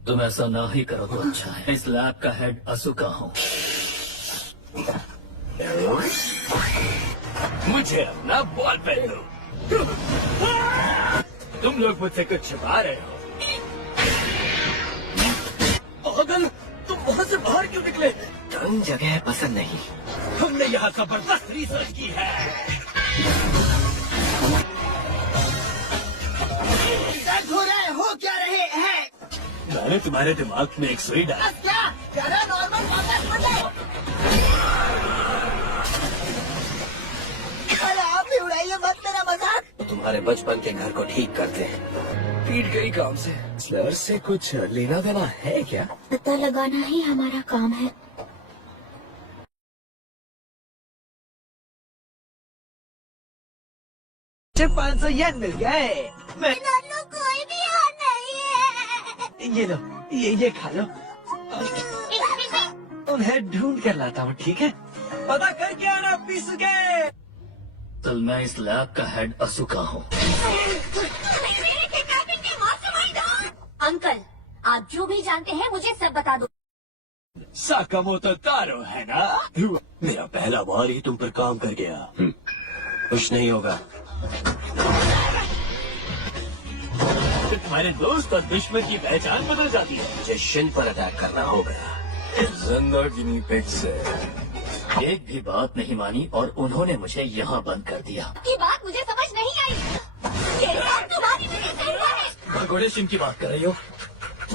तुम ऐसा ना ही करो तो अच्छा है। इस लैब का हेड असुका हूँ। मुझे अपना बॉल पेन दो। तुम लोग मुझसे कुछ छिपा रहे हो। पागल, तुम वहाँ से बाहर क्यों निकले? तंग जगह पसंद नहीं। हमने यहाँ जबरदस्त रिसर्च की है। हो रहे हो क्या रहे हैं? मैंने तुम्हारे दिमाग में एक सुई डाली। क्या? जरा नॉर्मल वापस बने। अरे आप भी उड़ाइए मत मेरा मजाक। तुम्हारे बचपन के घर को ठीक करते हैं। पीट गई काम से। सर से कुछ लेना देना है क्या? पता लगाना ही हमारा काम है। मुझे 500 येन मिल गए। मैं कोई भी हार नहीं है। ये लो, ये खा लो। उन्हें ढूंढ कर लाता हूँ, ठीक है? पता करके आना पीसुके। तो मैं इस लैब का हेड असुका हूँ। अंकल, आप जो भी जानते हैं मुझे सब बता दो। साकामोतो तारो है ना? मेरा पहला बार ही तुम पर काम कर गया। कुछ नहीं होगा। तुम्हारे दोस्त और दुश्मन की पहचान बदल जाती है। मुझे शिन पर अटैक करना होगा। जिंदगी पिक से एक भी बात नहीं मानी और उन्होंने मुझे यहाँ बंद कर दिया। की बात मुझे समझ नहीं आई। ये बात तुम्हारी मेरी सही है। भगोड़े सिंह की बात कर रही हो?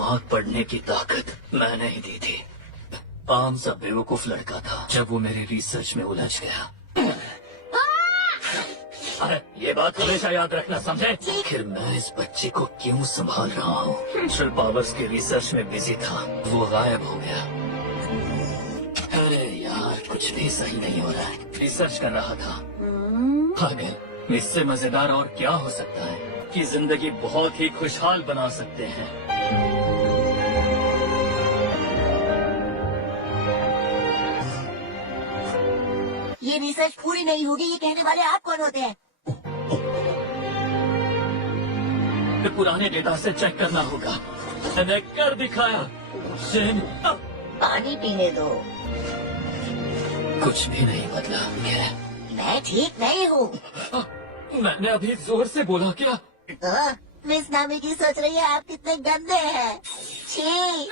आग पढ़ने की ताकत मैंने ही दी थी। आम सा बेवकूफ लड़का था जब वो मेरे रिसर्च में उलझ गया। अरे ये बात हमेशा याद रखना, समझे? आखिर मैं इस बच्चे को क्यों संभाल रहा हूँ? नेचुरल पावर्स की रिसर्च में बिजी था, वो गायब हो गया। अरे यार, कुछ भी सही नहीं हो रहा है। रिसर्च कर रहा था। अगर इससे मजेदार और क्या हो सकता है कि जिंदगी बहुत ही खुशहाल बना सकते हैं। ये रिसर्च पूरी नहीं होगी, ये कहने वाले आप कौन होते हैं? पुराने डेटा से चेक करना होगा। मैंने कर दिखाया। शिन, पानी पीने दो। कुछ भी नहीं बदला क्या? मैं ठीक नहीं हूँ। मैंने अभी जोर से बोला क्या? मिस नामी की सोच रही है आप कितने गंदे हैं। छी।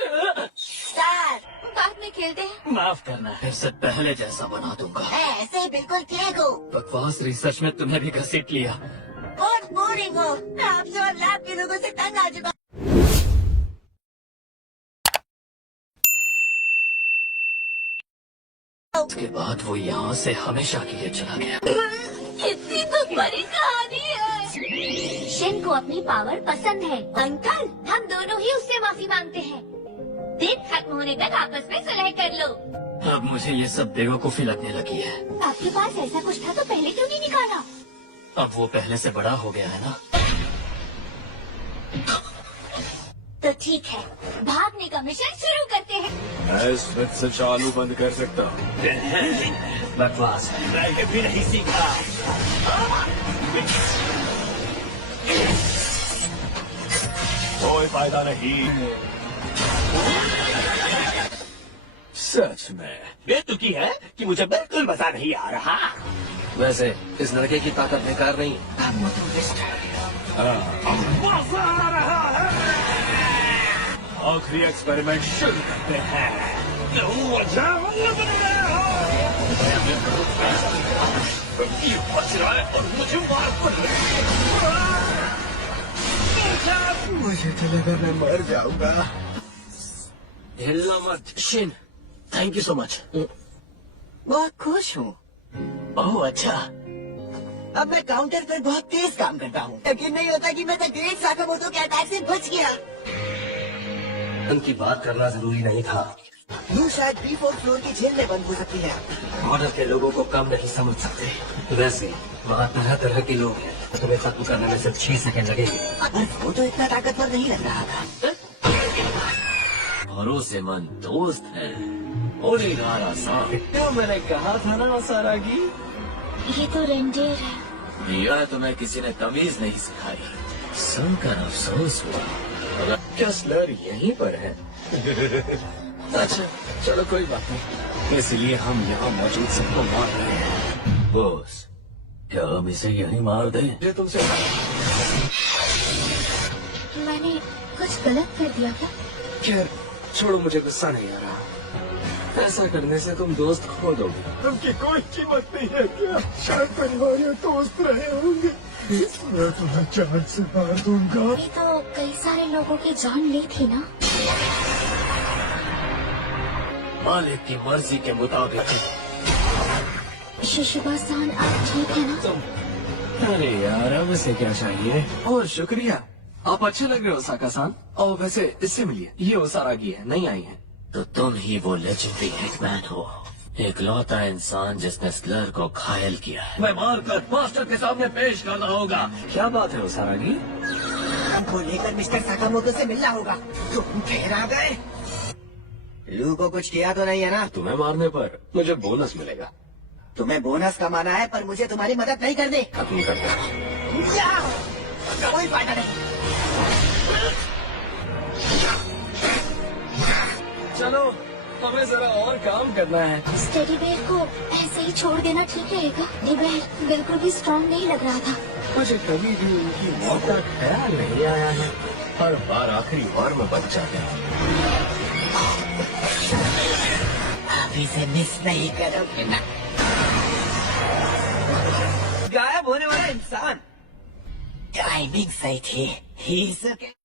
स्टार। बाद में खेलते हैं। माफ करना, फिर से पहले जैसा बना दूंगा। मैं ऐसे ही बिल्कुल ठीक हूँ। बकवास रिसर्च में तुम्हें भी घसीट लिया। बहुत बोरिंग हो। मैं आपसे और लैब के लोगों से तंग आ चुका। उसके बाद वो यहाँ से हमेशा के लिए चला गया। कितनी तो बड़ी कहानी है। शिन को अपनी पावर पसंद है। अंकल, हम दोनों ही उससे माफी मांगते हैं। दिन खत्म होने तक आपस में सुलह कर लो। अब मुझे ये सब बेवकूफी लगने लगी है। आपके पास ऐसा कुछ था तो पहले क्यों नहीं निकाला? अब वो पहले से बड़ा हो गया है ना। तो ठीक है, भागने का मिशन शुरू करते हैं। मैं इस फिर से चालू बंद कर सकता हूँ। बकवास, मैं भी नहीं सीखा। कोई फायदा नहीं। सच में बेतुकी है कि मुझे बिल्कुल मजा नहीं आ रहा। वैसे इस लड़के की ताकत बेकार नहीं। मजा आ रहा है। आखिरी एक्सपेरिमेंट शुरू करते हैं। ये बच रहा है और मुझे मार पड़ रही है। मुझे तो लगा मैं मर जाऊंगा। हिलना मत Shin. Thank you so much. बहुत खुश हूँ। ओह अच्छा। अब मैं काउंटर पर बहुत तेज काम करता हूँ। यकीन नहीं होता कि मैं द ग्रेट साकामोटो के अटैक से बच गया। उनकी बात करना जरूरी नहीं था। लू शायद B4 फ्लोर की जेल में बंद हो सकती है। मॉडल के लोगों को कम नहीं समझ सकते। वैसे वहाँ तरह तरह के लोग हैं। तुम्हें खत्म करने में सिर्फ 6 सेकंड लगेंगे। वो तो इतना ताकतवर नहीं लग रहा था। भरोसेमंद दोस्त है। ओनिगारा सा। तो मैंने कहा था ना सारागी। ये तो रेंडेर है। दिया तुम्हें किसी ने तमीज नहीं सिखाई। सुनकर अफसोस हुआ। क्या स्लर यहीं पर है? अच्छा चलो कोई बात नहीं, इसलिए हम यहाँ मौजूद सबको मार रहे हैं। बॉस, क्या हम इसे यहीं मार दें? मुझे तुमसे मैंने कुछ गलत कर दिया क्या? खैर छोड़ो, मुझे गुस्सा नहीं आ रहा। ऐसा करने से तुम दोस्त खो दोगे। उनकी कोई कीमत नहीं है क्या? शायद परिवार या दोस्त रहे होंगे। मैं तुम्हें जान से मार दूंगा। अभी तो कई सारे लोगों की जान ली थी ना। मालिक की मर्जी के मुताबिक। शिशिबा-सान, आप ठीक है ना? अरे यार, अब इसे क्या चाहिए? और शुक्रिया, आप अच्छे लग रहे हो साका-सान। और वैसे इससे मिलिए, ये ओसारागी है, नहीं आई है। तो तुम ही वो लेजेंडरी हिटमैन हो, इकलौता इंसान जिसने स्लर को घायल किया है। मैं मारकर मास्टर के सामने पेश करना होगा। क्या बात है ओसारागी? हमको लेकर मिस्टर साकामोटो से मिलना होगा। तुम फिर आ गए? लू को कुछ किया तो नहीं है ना? तुम्हें मारने पर मुझे बोनस मिलेगा। तुम्हें बोनस कमाना है, पर मुझे तुम्हारी मदद नहीं करनी। खत्म कर दो। कोई फायदा नहीं। चलो, हमें जरा और काम करना है। स्टेडी बेयर को ऐसे ही छोड़ देना ठीक रहेगा? बेयर बिल्कुल भी स्ट्रॉन्ग नहीं लग रहा था। मुझे कभी भी उनकी मौत का ख्याल नहीं आया है। हर बार आखिरी बार में बच जाते हैं। आप इसे मिस नहीं करोगे ना? गायब होने वाला इंसान। टाइमिंग सही थी। ही सके।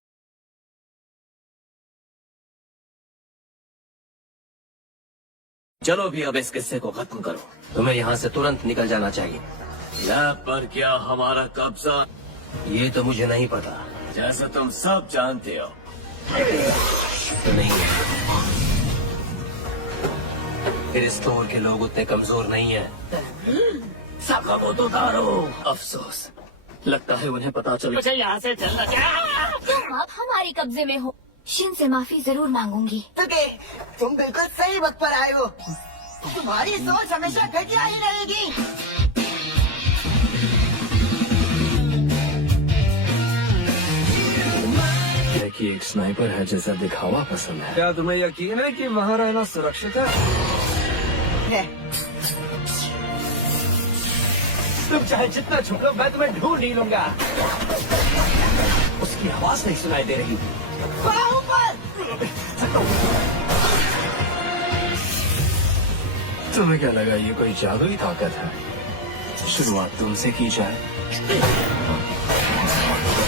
चलो भी अब इस किस्से को खत्म करो। तुम्हें यहाँ से तुरंत निकल जाना चाहिए। लैब पर क्या हमारा कब्जा? ये तो मुझे नहीं पता, जैसा तुम सब जानते हो। तो नहीं है। फिर स्टोर के लोग उतने कमजोर नहीं है। साकामोटो तारो। अफसोस, लगता है उन्हें पता चल। मुझे यहाँ से चलना चाहिए। तुम अब हमारे कब्जे में हो। शिन से माफी जरूर मांगूंगी। तुम बिल्कुल सही वक्त पर आए हो। तुम्हारी सोच हमेशा घटिया ही रहेगी। कि एक स्नाइपर है जैसा दिखावा पसंद है। क्या तुम्हें यकीन है कि वहाँ रहना सुरक्षित है? तुम चाहे जितना छुपो, मैं तुम्हें ढूंढ ही लूंगा। उसकी आवाज नहीं सुनाई दे रही। तुम्हें क्या लगा ये कोई जादुई ताकत है? शुरुआत तुमसे की जाए।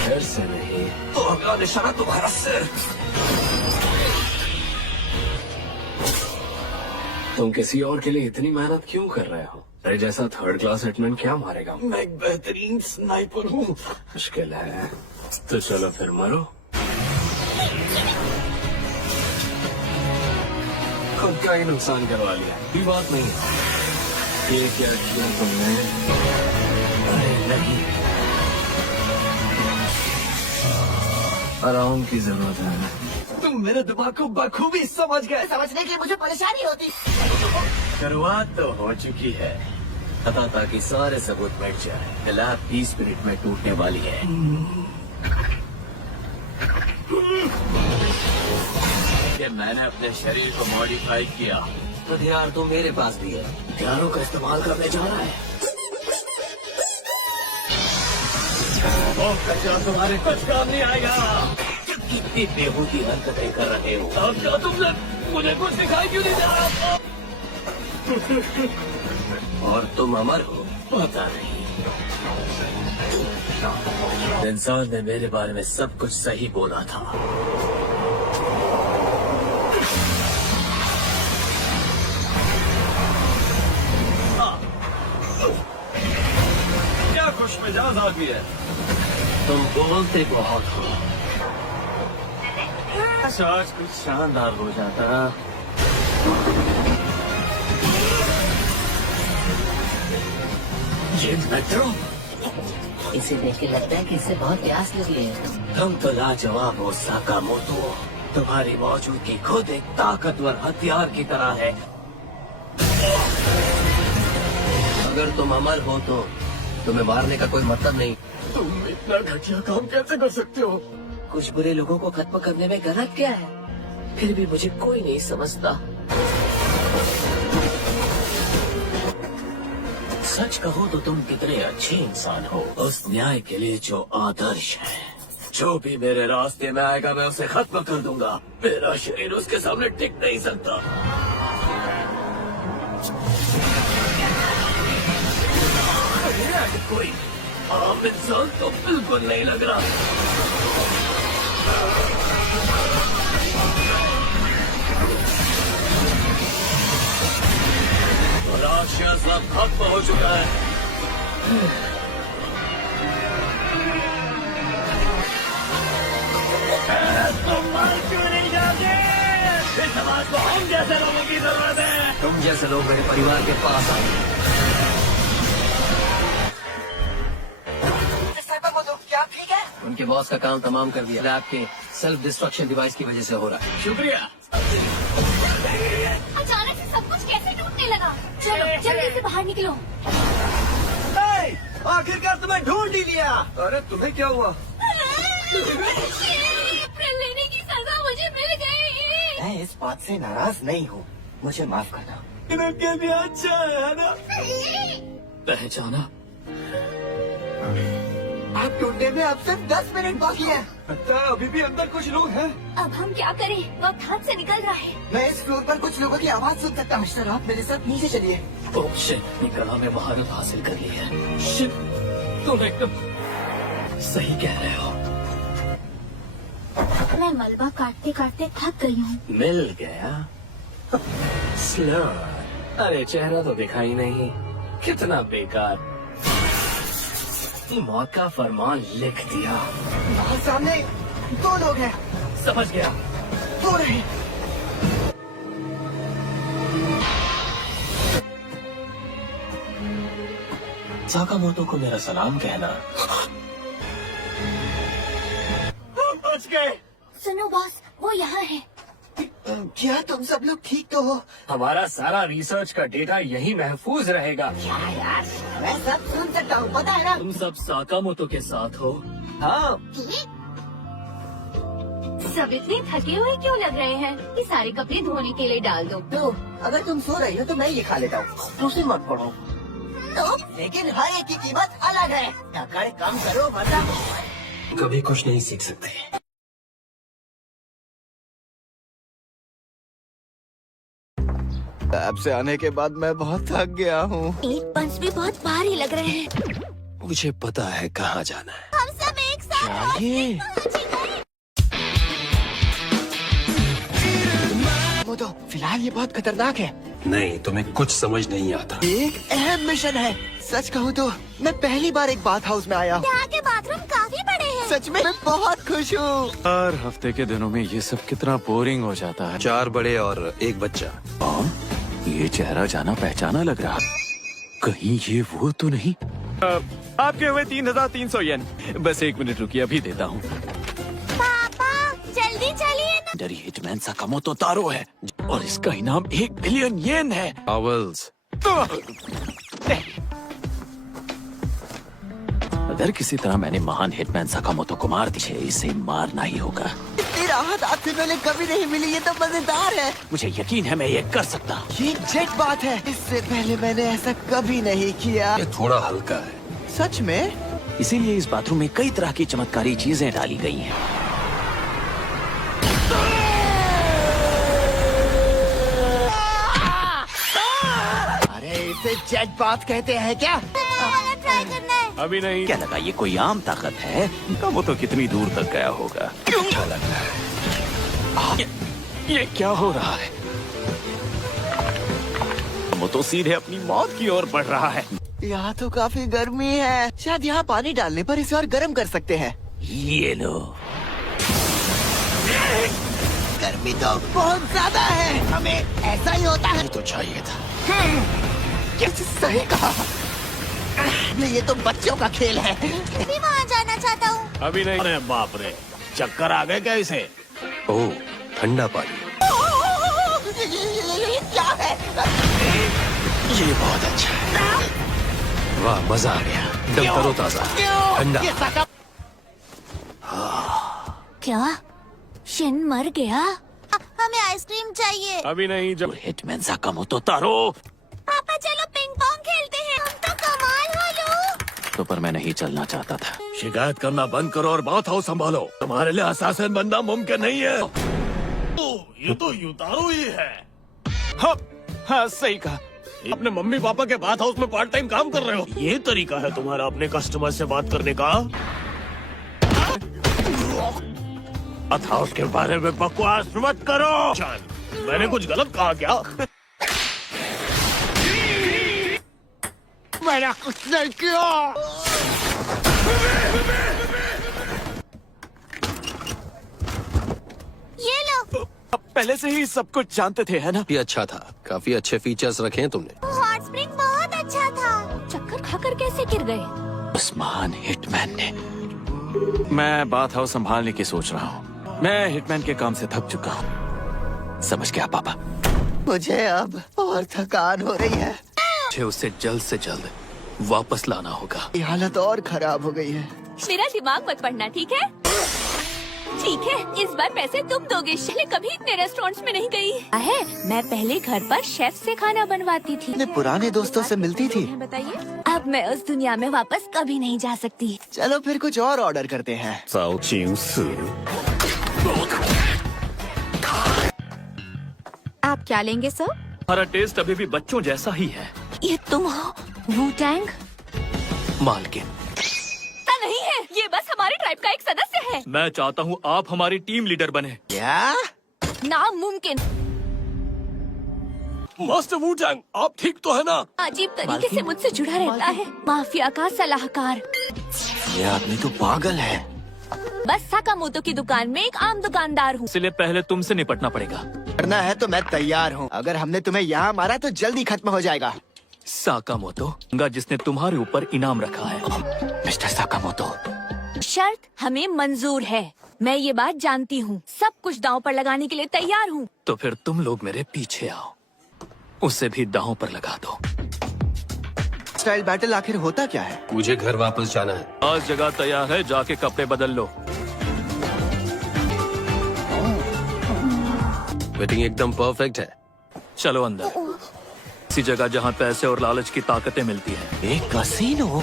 फिर से नहीं तो अगला निशाना तुम्हारा सिर। तुम किसी और के लिए इतनी मेहनत क्यों कर रहे हो? अरे जैसा थर्ड क्लास हिटमैन क्या मारेगा? मैं एक बेहतरीन स्नाइपर हूँ। मुश्किल है, तो चलो फिर मरो। खुद का ही नुकसान करवा लिया। कोई बात नहीं। ये क्या किया तुमने? अरे नहीं, आराम की जरूरत है। तुम मेरे दिमाग को बखूबी समझ गए। समझने की मुझे परेशानी होती। शुरुआत तो हो चुकी है, पता था कि सारे सबूत मिट जाए। लैब 20 मिनट में टूटने वाली है। कि मैंने अपने शरीर को मॉडिफाई किया, तो हथियार तो मेरे पास भी है। हथियारों का इस्तेमाल करने जा रहा है। कचरा तुम्हारे कुछ काम नहीं आएगा। कितनी बेहूदी हरकतें कर रहे हो। अब क्या तुमने मुझे कुछ दिखाई क्यों नहीं दे रहा? और तुम अमर हो? पता नहीं। इंसान ने मेरे बारे में सब कुछ सही बोला था। क्या खुश मिजाज आदमी है। तुम बोलते बहुत हो। आज कुछ शानदार हो जाता। ये मेट्रो, इसे देख के लगता है कि इससे बहुत प्यास लगी है। तुम तो लाजवाब हो साकामोटो। तुम्हारी मौजूदगी खुद एक ताकतवर हथियार की तरह है। अगर तुम अमर हो तो तुम्हें मारने का कोई मतलब नहीं। तुम इतना घटिया काम कैसे कर सकते हो? कुछ बुरे लोगों को खत्म करने में गलत क्या है? फिर भी मुझे कोई नहीं समझता। सच कहो तो तुम कितने अच्छे इंसान हो, उस न्याय के लिए जो आदर्श है। जो भी मेरे रास्ते में आएगा मैं उसे खत्म कर दूंगा। मेरा शरीर उसके सामने टिक नहीं सकता। कोई आम इंसान तो बिल्कुल नहीं लग रहा। राक्षस अब खत्म हो चुका है। तुम मर क्यों नहीं जाते? इस समाज को हम जैसे लोगों की जरूरत है। तुम जैसे लोग मेरे परिवार के पास आए। क्या ठीक है? उनके बॉस का काम तमाम कर दिया। लैब के सेल्फ डिस्ट्रक्शन डिवाइस की वजह से हो रहा है। शुक्रिया। अचानक से सब कुछ कैसे टूटने लगा? चलो जल्दी से बाहर निकलो। आखिरकार तुम्हें ढूंढ ही लिया। अरे तुम्हें क्या हुआ? प्रण लेने की सजा मुझे मिल गई। मैं इस बात से नाराज नहीं हूँ, मुझे माफ करना। इनके भी अच्छा है ना? पहचाना? आप ढूंढने में अब सिर्फ 10 मिनट बाकी है। अच्छा, अभी भी अंदर कुछ लोग हैं। अब हम क्या करें? वक्त हाथ से निकल रहा है। मैं इस फ्लोर पर कुछ लोगों की आवाज सुन सकता हूँ। मिस्टर, आप मेरे साथ नीचे चलिए। ओह शिट, ये कला में महारत हासिल कर ली है। शिट, तुम एकदम सही कह रहे हो। मैं मलबा काटते काटते थक गई हूँ। मिल गया स्लर। अरे चेहरा तो दिखा ही नहीं। कितना बेकार। मौत का फरमान लिख दिया। वहाँ सामने 2 लोग हैं। समझ गया। हो रहे। साकामोटो को मेरा सलाम कहना। बच गए। सुनो बॉस, वो यहाँ है। क्या तुम सब लोग ठीक तो हो? हमारा सारा रिसर्च का डेटा यही महफूज रहेगा। क्या यार, मैं सब सुन सकता हूँ, पता है ना? तुम सब साकामोटो के साथ हो? हाँ। सब इतने थके हुए क्यों लग रहे हैं? ये सारे कपड़े धोने के लिए डाल दो। तो अगर तुम सो रही हो तो मैं ये खा लेता हूँ। तुझे मत पढ़ो। तो लेकिन हर एक की कीमत अलग है। अगर कम करो वरना कभी कुछ नहीं सीख सकते। लैब से आने के बाद मैं बहुत थक गया हूँ। एक पंच भी बहुत भारी लग रहे हैं। मुझे पता है कहाँ जाना है। हम सब एक साथ ये वो तो फिलहाल ये बहुत खतरनाक है। नहीं, तुम्हें कुछ समझ नहीं आता। एक अहम मिशन है। सच कहूँ तो मैं पहली बार एक बाथ हाउस में आया हूँ। यहाँ के बाथरूम काफी बड़े हैं। सच में मैं बहुत खुश हूँ। हर हफ्ते के दिनों में ये सब कितना बोरिंग हो जाता है। 4 बड़े और 1 बच्चा। ये चेहरा जाना पहचाना लग रहा। कहीं ये वो तो नहीं? आपके हुए 3300 येन। बस 1 मिनट रुकिए, अभी देता हूँ। पापा जल्दी चलिए ना। डरी हिटमैन साकामोटो तारो है और इसका इनाम 1 बिलियन येन है। पावल्स, अगर किसी तरह मैंने महान हिटमैन साकामोटो को मार दिया, इसे मारना ही होगा। इतनी राहत आपसे पहले कभी नहीं मिली। ये तो मजेदार है। मुझे यकीन है मैं ये कर सकता। ये जेट बात है। इससे पहले मैंने ऐसा कभी नहीं किया। ये थोड़ा हल्का है। सच में? इसीलिए इस बाथरूम में कई तरह की चमत्कारी चीजें डाली गई हैं। अरे इसे जेट बात कहते हैं क्या? ट्राई करना है। अभी नहीं। क्या लगा ये कोई आम ताकत है? वो तो कितनी दूर तक गया होगा। अच्छा लग रहा है। ये क्या हो रहा है? वो तो सीधे अपनी मौत की ओर बढ़ रहा है। यहाँ तो काफी गर्मी है। शायद यहाँ पानी डालने पर इसे और गर्म कर सकते हैं। ये लो। गर्मी तो बहुत ज्यादा है। हमें ऐसा ही होता है। तो चाहिए था। कैसे सही कहा। ये तो बच्चों का खेल है। मैं वहाँ जाना चाहता हूँ। अभी नहीं। अरे बाप रे, चक्कर आ गए क्या इसे? ओह, ठंडा पानी। ये क्या है? ये बहुत अच्छा है। वाह, मजा आ गया। एकदम तरोताजा, ठंडा। क्या शिन मर गया? हम हमें आइसक्रीम चाहिए। अभी नहीं, जब हिटमैन साकामोतो तारो। पापा चलो पिंग पोंग खेलते हैं, हम तो कमाल हो लो। तो पर मैं नहीं चलना चाहता था। शिकायत करना बंद करो और बात हाउस संभालो। तुम्हारे लिए असासिन बनना मुमकिन नहीं है। ये तो युतारो ही है। हाँ, हाँ सही कहा। अपने मम्मी पापा के बात हाउस में पार्ट टाइम काम कर रहे हो। ये तरीका है तुम्हारा अपने कस्टमर से बात करने का? बात हाउस के बारे में बकवास मत करो। मैंने कुछ गलत कहा क्या? मैंने कुछ नहीं किया। ये लो। अब पहले से ही सब कुछ जानते थे, है ना? ये अच्छा था, काफी अच्छे फीचर्स रखे हैं तुमने। हॉट स्प्रिंग बहुत अच्छा था। चक्कर खाकर कैसे गिर गए? उस्मान हिटमैन ने। मैं बात हाउस संभालने की सोच रहा हूँ। मैं हिटमैन के काम से थक चुका हूँ। समझ गया पापा? मुझे अब और थकान हो रही है। मुझे उसे जल्द से जल्द वापस लाना होगा। ये हालत और खराब हो गई है। मेरा दिमाग मत पढ़ना, ठीक है? ठीक है, इस बार पैसे तुम दोगे। पहले कभी इतने रेस्टोरेंट्स में नहीं गई है। मैं पहले घर पर शेफ से खाना बनवाती थी। अपने पुराने दोस्तों से मिलती थी। बताइए, अब मैं उस दुनिया में वापस कभी नहीं जा सकती। चलो फिर कुछ और ऑर्डर करते हैं। आप क्या लेंगे सर? हमारा टेस्ट अभी भी बच्चों जैसा ही है। ये तुम हो वू-टैंग? मालकिन, नहीं है, ये बस हमारे ट्राइब का एक सदस्य है। मैं चाहता हूँ आप हमारी टीम लीडर बने। क्या? नामुमकिन। मास्टर वू-टैंग, आप ठीक तो है ना? अजीब तरीके से मुझसे जुड़ा रहता है। माफिया का सलाहकार। ये आदमी तो पागल है। बस साकामोतो की दुकान में एक आम दुकानदार हूँ। इसलिए पहले तुमसे निपटना पड़ेगा। करना है तो मैं तैयार हूँ। अगर हमने तुम्हें यहाँ मारा तो जल्दी खत्म हो जाएगा। साकामोतो, जिसने तुम्हारे ऊपर इनाम रखा है। मिस्टर साकामोतो, शर्त हमें मंजूर है। मैं ये बात जानती हूँ। सब कुछ दांव पर लगाने के लिए तैयार हूँ। तो फिर तुम लोग मेरे पीछे आओ, उसे भी दांव पर लगा दो। स्टाइल बैटल आखिर होता क्या है? मुझे घर वापस जाना है। आज जगह तैयार है, जाके कपड़े बदल लो। वेटिंग एकदम परफेक्ट है। चलो अंदर। इसी जगह जहाँ पैसे और लालच की ताकतें मिलती हैं। एक कसीनो?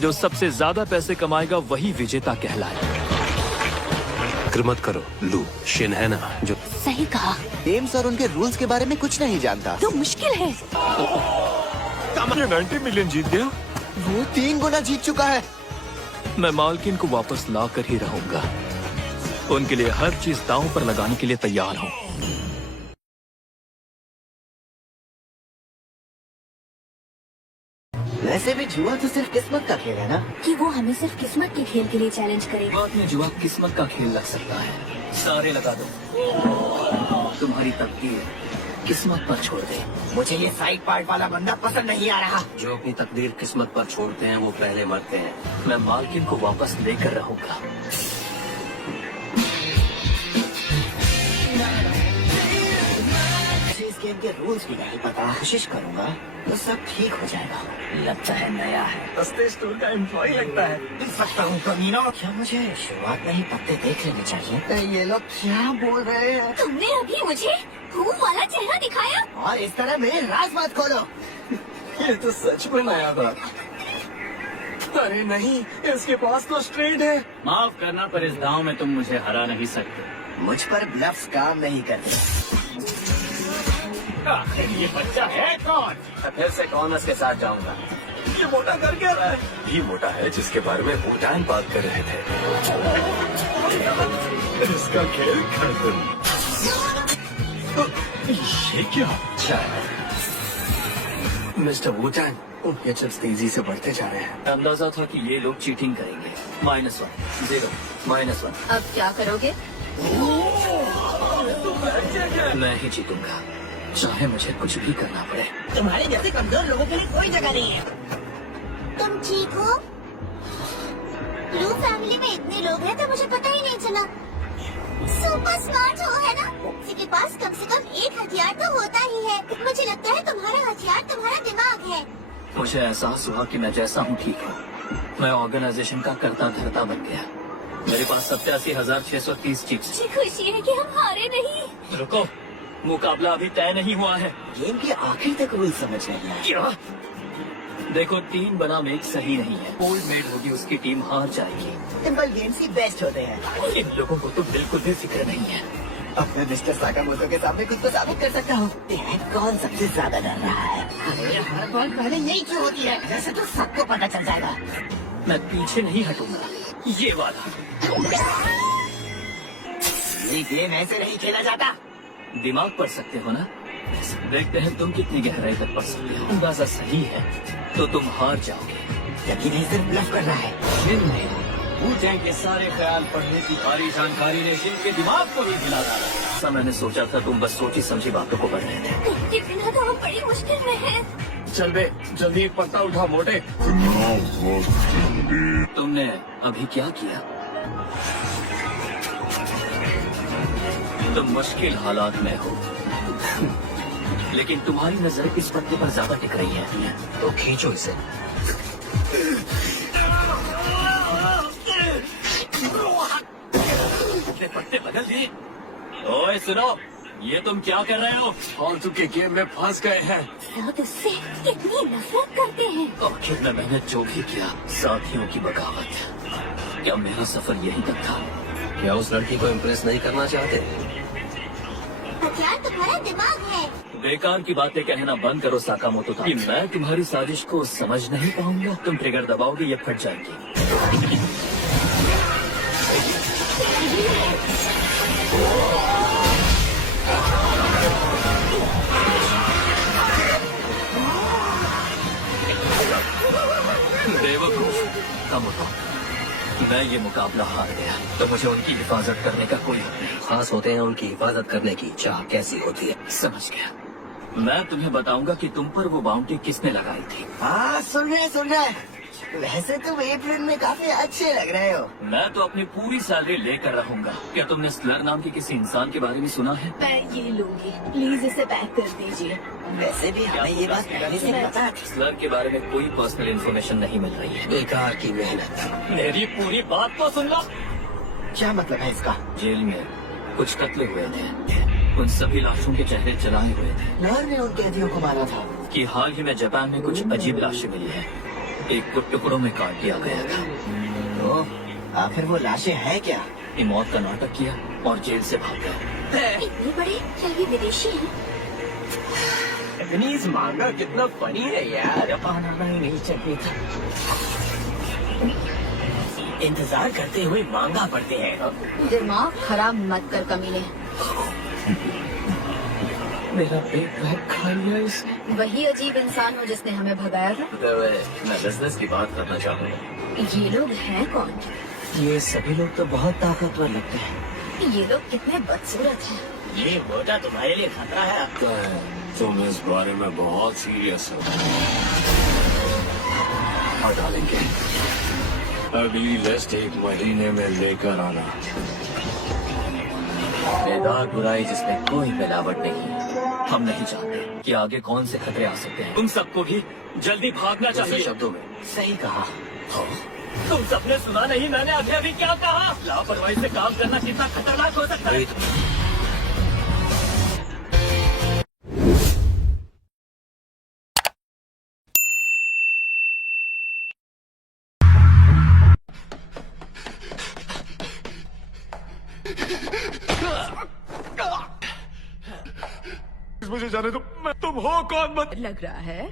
जो सबसे ज्यादा पैसे कमाएगा वही विजेता कहलाए। फिक्र मत करो, लू शिन है ना जो। सही कहा। गेम्स और उनके रूल्स के बारे में कुछ नहीं जानता। तो मुश्किल है। 90 मिलियन जीत गया। वो 3 गुना जीत चुका है। मैं मालकिन को वापस ला कर ही रहूंगा। उनके लिए हर चीज दांव पर लगाने के लिए तैयार हूँ। वैसे भी जुआ तो सिर्फ किस्मत का खेल है ना? कि वो हमें सिर्फ किस्मत के खेल के लिए चैलेंज करेगा। बात में जुआ किस्मत का खेल लग सकता है। सारे लगा दो। तुम्हारी तकदीर किस्मत पर छोड़ दे। मुझे ये साइड पार्ट वाला बंदा पसंद नहीं आ रहा। जो अपनी तकदीर किस्मत पर छोड़ते हैं वो पहले मरते हैं। मैं मालकिन को वापस लेकर रहूंगा। इस गेम के रूल्स भी नहीं पता। कोशिश करूंगा तो सब ठीक हो जाएगा। लगता है नया है। सस्ते स्टोर का एम्प्लॉय लगता है। मिल सकता हूँ कमीना। क्या मुझे शुरुआत में ही पत्ते देख लेने चाहिए? ये लोग क्या बोल रहे हैं? तुमने अभी मुझे घूम वाला चेहरा दिखाया और इस तरह मेरे राज मत खोलो। ये तो सच में नया था। अरे नहीं, इसके पास तो स्ट्रेट है। माफ करना, पर इस दांव में तुम मुझे हरा नहीं सकते। मुझ पर ब्लफ्स काम नहीं करते। ये बच्चा है कौन? फिर से कौन उसके साथ जाऊंगा? ये मोटा कर क्या रहा है? ये मोटा है जिसके बारे में वू-टैंग बात कर रहे थे। इसका खेल खत्म। ये क्या? मिस्टर वू-टैंग, उनके चिप्स तेजी से बढ़ते जा रहे हैं। अंदाजा था कि ये लोग चीटिंग करेंगे। -1, 0, -1। अब क्या करोगे? मैं ही जीतूंगा, चाहे मुझे कुछ भी करना पड़े। तुम्हारे जैसे कमजोर लोगों के लिए कोई जगह नहीं है। तुम ठीक हो? ब्लू फैमिली में इतने लोग हैं तो मुझे पता ही नहीं चला। सुपर स्मार्ट हो, है ना? किसी के पास कम से कम एक हथियार तो होता ही है। मुझे लगता है तुम्हारा हथियार तुम्हारा दिमाग है। मुझे एहसास हुआ कि मैं जैसा हूँ ठीक हूँ। मैं ऑर्गेनाइजेशन का कर्ता धर्ता बन गया। मेरे पास 87,630 चिप्स। मुझे खुशी है कि हम हारे नहीं। रुको, मुकाबला अभी तय नहीं हुआ है। गेम की आखिर तक रूल समझ नहीं आया। क्या? देखो, 3 बनाम 1 सही नहीं है। ओल्ड मेड होगी, उसकी टीम हार जाएगी। सिंपल गेम्स ही बेस्ट होते हैं। इन लोगों को तो बिल्कुल भी फिक्र नहीं है। अब मैं मिस्टर साकामोटो के सामने खुद को साबित कर सकता हूँ। कौन सबसे ज्यादा डर रहा है? अरे हर बॉल पहले यही क्यों होती है? वैसे तो सबको पता चल जाएगा। मैं पीछे नहीं हटूंगा, ये वाला। ये गेम ऐसे नहीं खेला जाता। दिमाग पढ़ सकते हो ना? देखते हैं तुम कितनी गहराई तक पढ़ सकते हो। अंदाजा सही है तो तुम हार जाओगे। यकीन नहीं, सिर्फ ब्लफ कर रहा है। शिन ने वू-टैंग के सारे ख्याल पढ़ने की सारी जानकारी ने शिन के दिमाग को ही हिला डाला। ऐसा मैंने सोचा था, तुम बस सोची समझी बातों को पढ़ रहे थे। इनके बिना तो हम बड़ी मुश्किल में हैं। चल बे, जल्दी एक पत्ता उठा मोटे। तुमने अभी क्या किया? तुम मुश्किल हालात में हो, लेकिन तुम्हारी नजर इस पत्ते पर ज्यादा टिक रही है, तो खींचो इसे। पत्ते बदल दिए। ओए सुनो, ये तुम क्या कर रहे हो? फालतू के गेम में फंस गए हैं। सब उससे कितनी नफरत करते हैं। आखिर में मैंने जो भी किया, साथियों की बगावत। क्या मेरा सफर यहीं तक था? क्या उस लड़की को इम्प्रेस नहीं करना चाहते? हथियार तुम्हारा दिमाग है। बेकार की बातें कहना बंद करो साकामोटो। कि मैं तुम्हारी साजिश को समझ नहीं पाऊंगा। तुम ट्रिगर दबाओगे, ये फट जाएगी। बेवकूफ कामोटो, मैं ये मुकाबला हार गया, तो मुझे उनकी हिफाजत करने का कोई हक नहीं। खास होते हैं उनकी हिफाजत करने की चाह कैसी होती है। समझ गया। मैं तुम्हें बताऊंगा कि तुम पर वो बाउंड्री किसने लगाई थी। हाँ, सुन रहे। वैसे तुम एप्रिल में काफी अच्छे लग रहे हो। मैं तो अपनी पूरी सैलरी लेकर रहूंगा। क्या तुमने स्लर नाम के किसी इंसान के बारे में सुना है? मैं ये लूंगी, प्लीज इसे पैक कर दीजिए। वैसे भी हमें ये बात पहले से पता थी। स्लर के बारे में कोई पर्सनल इन्फॉर्मेशन नहीं मिल रही है। बेकार की मेहनत। मेरी पूरी बात तो सुन लो। क्या मतलब है इसका? जेल में कुछ कत्ल हुए थे, उन सभी लाशों के चेहरे जलाए हुए थे। लहर ने उन कैदियों को मारा था। कि हाल ही में जापान में कुछ अजीब लाशें मिली है। एक को टुकड़ों में काट दिया गया था। तो आखिर वो लाशें हैं क्या? ये मौत का नाटक किया और जेल से भाग गए। इतने बड़े, क्या ये विदेशी हैं? जैपनीज मांगा कितना फनी है यार। जापान आना ही नहीं चाहिए था। इंतजार करते हुए मांगा पड़ते हैं। दिमाग खराब मत कर कमीने। मेरा पेट बहुत खा लिया इसने। वही अजीब इंसान हो जिसने हमें भगाया था। मैं बिजनेस की बात करना चाहूँगा। ये लोग हैं कौन? ये सभी लोग तो बहुत ताकतवर लगते हैं। ये लोग कितने बदसूरत हैं। ये मोटा तुम्हारे लिए खतरा है। तुम इस बारे में बहुत सीरियस हो। और डालेंगे। अगली लिस्ट 1 महीने में लेकर आना। बेदाग बुराई जिसमें कोई मिलावट नहीं। हम नहीं जानते कि आगे कौन से खतरे आ सकते हैं। तुम सबको भी जल्दी भागना चाहिए। शब्दों में सही कहा। तुम सबने सुना नहीं, मैंने अभी अभी क्या कहा? लापरवाही से काम करना कितना खतरनाक हो सकता है। मुझे जाने दो। मैं तुम हो कौन? मत लग रहा है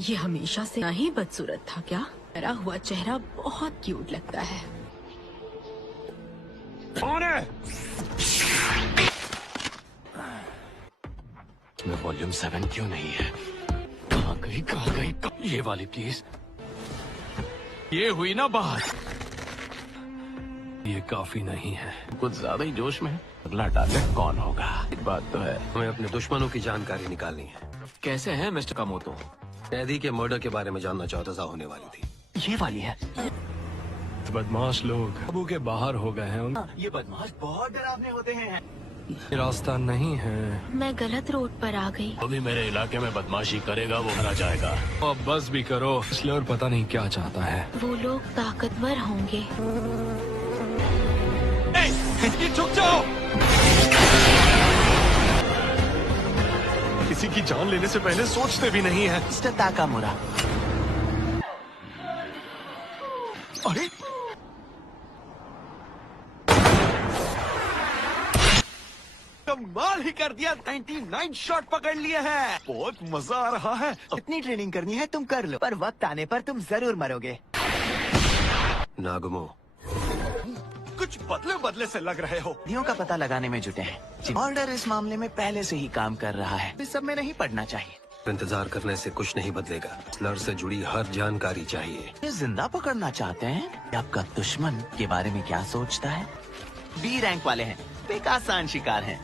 ये हमेशा से ही बदसूरत था क्या? डरा हुआ चेहरा बहुत क्यूट लगता है। कौन है? में वॉल्यूम 7 क्यों नहीं है? कहाँ गई? ये वाली प्लीज। ये हुई ना बात। ये काफी नहीं है, कुछ ज्यादा ही जोश में है। अगला टारगेट कौन होगा? एक बात तो है, हमें अपने दुश्मनों की जानकारी निकालनी है। कैसे हैं मिस्टर कामोतो? कैदी के मर्डर के बारे में जानना चाहता था, होने वाली थी। ये वाली है। बदमाश लोग काबू के बाहर हो गए हैं। ये बदमाश बहुत डरावने होते हैं। रास्ता नहीं है। मैं गलत रोड पर आ गई। अभी मेरे इलाके में बदमाशी करेगा वो मारा जाएगा। अब बस भी करो, स्लेयर पता नहीं क्या चाहता है। वो लोग ताकतवर होंगे। झुक जाओ। किसी की जान लेने से पहले सोचते भी नहीं है। Mister Takamura. अरे कमाल ही कर दिया, 99 शॉट पकड़ लिए हैं। बहुत मजा आ रहा है। इतनी ट्रेनिंग करनी है तुम कर लो, पर वक्त आने पर तुम जरूर मरोगे। नागमो, कुछ बदले बदले से लग रहे हो। नदियों का पता लगाने में जुटे हैं। ऑर्डर इस मामले में पहले से ही काम कर रहा है। इस सब में नहीं पड़ना चाहिए। इंतजार करने से कुछ नहीं बदलेगा। स्लर से जुड़ी हर जानकारी चाहिए। ये जिंदा पकड़ना चाहते हैं। आपका दुश्मन के बारे में क्या सोचता है? बी रैंक वाले हैं, एक आसान शिकार हैं।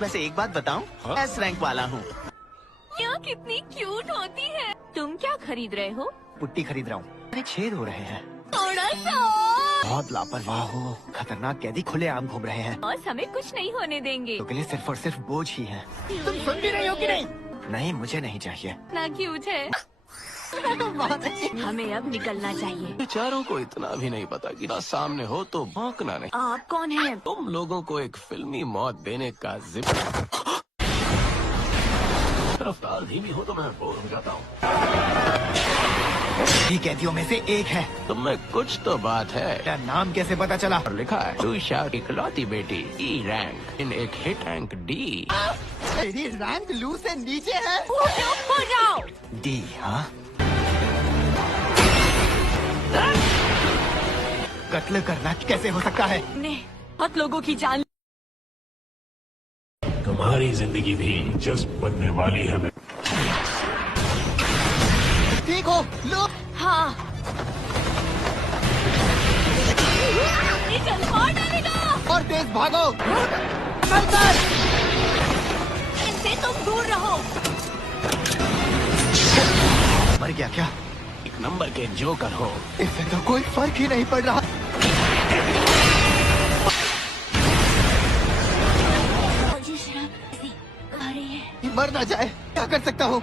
वैसे एक बात बताऊं, एस रैंक वाला हूँ। यहाँ कितनी क्यूट होती है। तुम क्या खरीद रहे हो? पुट्टी खरीद रहा हूँ। अरे छेद हो रहे हैं। थोड़ा सा बहुत लापरवाह हो। खतरनाक कैदी खुले आम घूम रहे हैं। और हमें कुछ नहीं होने देंगे। तो के लिए सिर्फ और सिर्फ बोझ ही है। तुम सुन भी रही हो कि नहीं? नहीं, मुझे नहीं चाहिए। ना क्यूट है। हमें अब निकलना चाहिए। बेचारों को इतना भी नहीं पता कि ना सामने हो तो भौंकना नहीं। आप कौन हैं? तुम लोगों को एक फिल्मी मौत देने का जिम्मा। रफ्तार धीमी हो तो मैं बोर हो जाता हूँ। ये कैदियों में से एक है। तुम में कुछ तो बात है। क्या नाम कैसे पता चला? और लिखा है लूशा इकलौती बेटी, ई रैंक इन एक हिट रैंक डी। मेरी रैंक लू से नीचे है। हो जाओ। डी? हाँ, कत्ल करना कैसे हो सकता है? ने बहुत लोगों की जान। तुम्हारी जिंदगी भी जस्ट बनने वाली है। ठीक हो लो। हाँ। ये चल मार डालेगा। और तेज भागो। इनसे तुम दूर रहो। मर गया क्या? एक नंबर के जोकर हो। इससे तो कोई फर्क ही नहीं पड़ रहा। मर ना जाए, क्या कर सकता हूँ?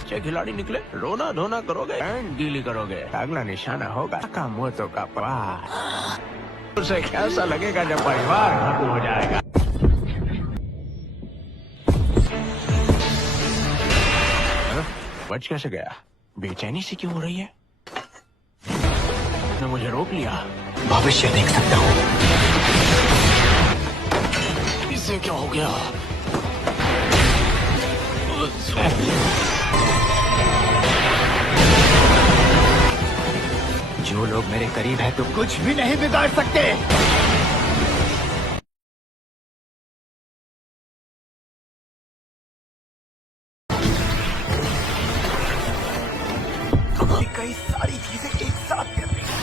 अच्छे खिलाड़ी निकले, रोना धोना करोगे, एंड गीली करोगे। अगला निशाना होगा साकामोतो का परिवार। उसे कैसा लगेगा जब परिवार खत्म हो जाएगा? बच कैसे गया? बेचैनी सी क्यों हो रही है? ने मुझे रोक लिया। भविष्य देख सकता हूँ। इससे क्या हो गया? जो लोग मेरे करीब है तो कुछ भी नहीं बिगाड़ सकते। कई सारी चीजें एक साथ करनी है।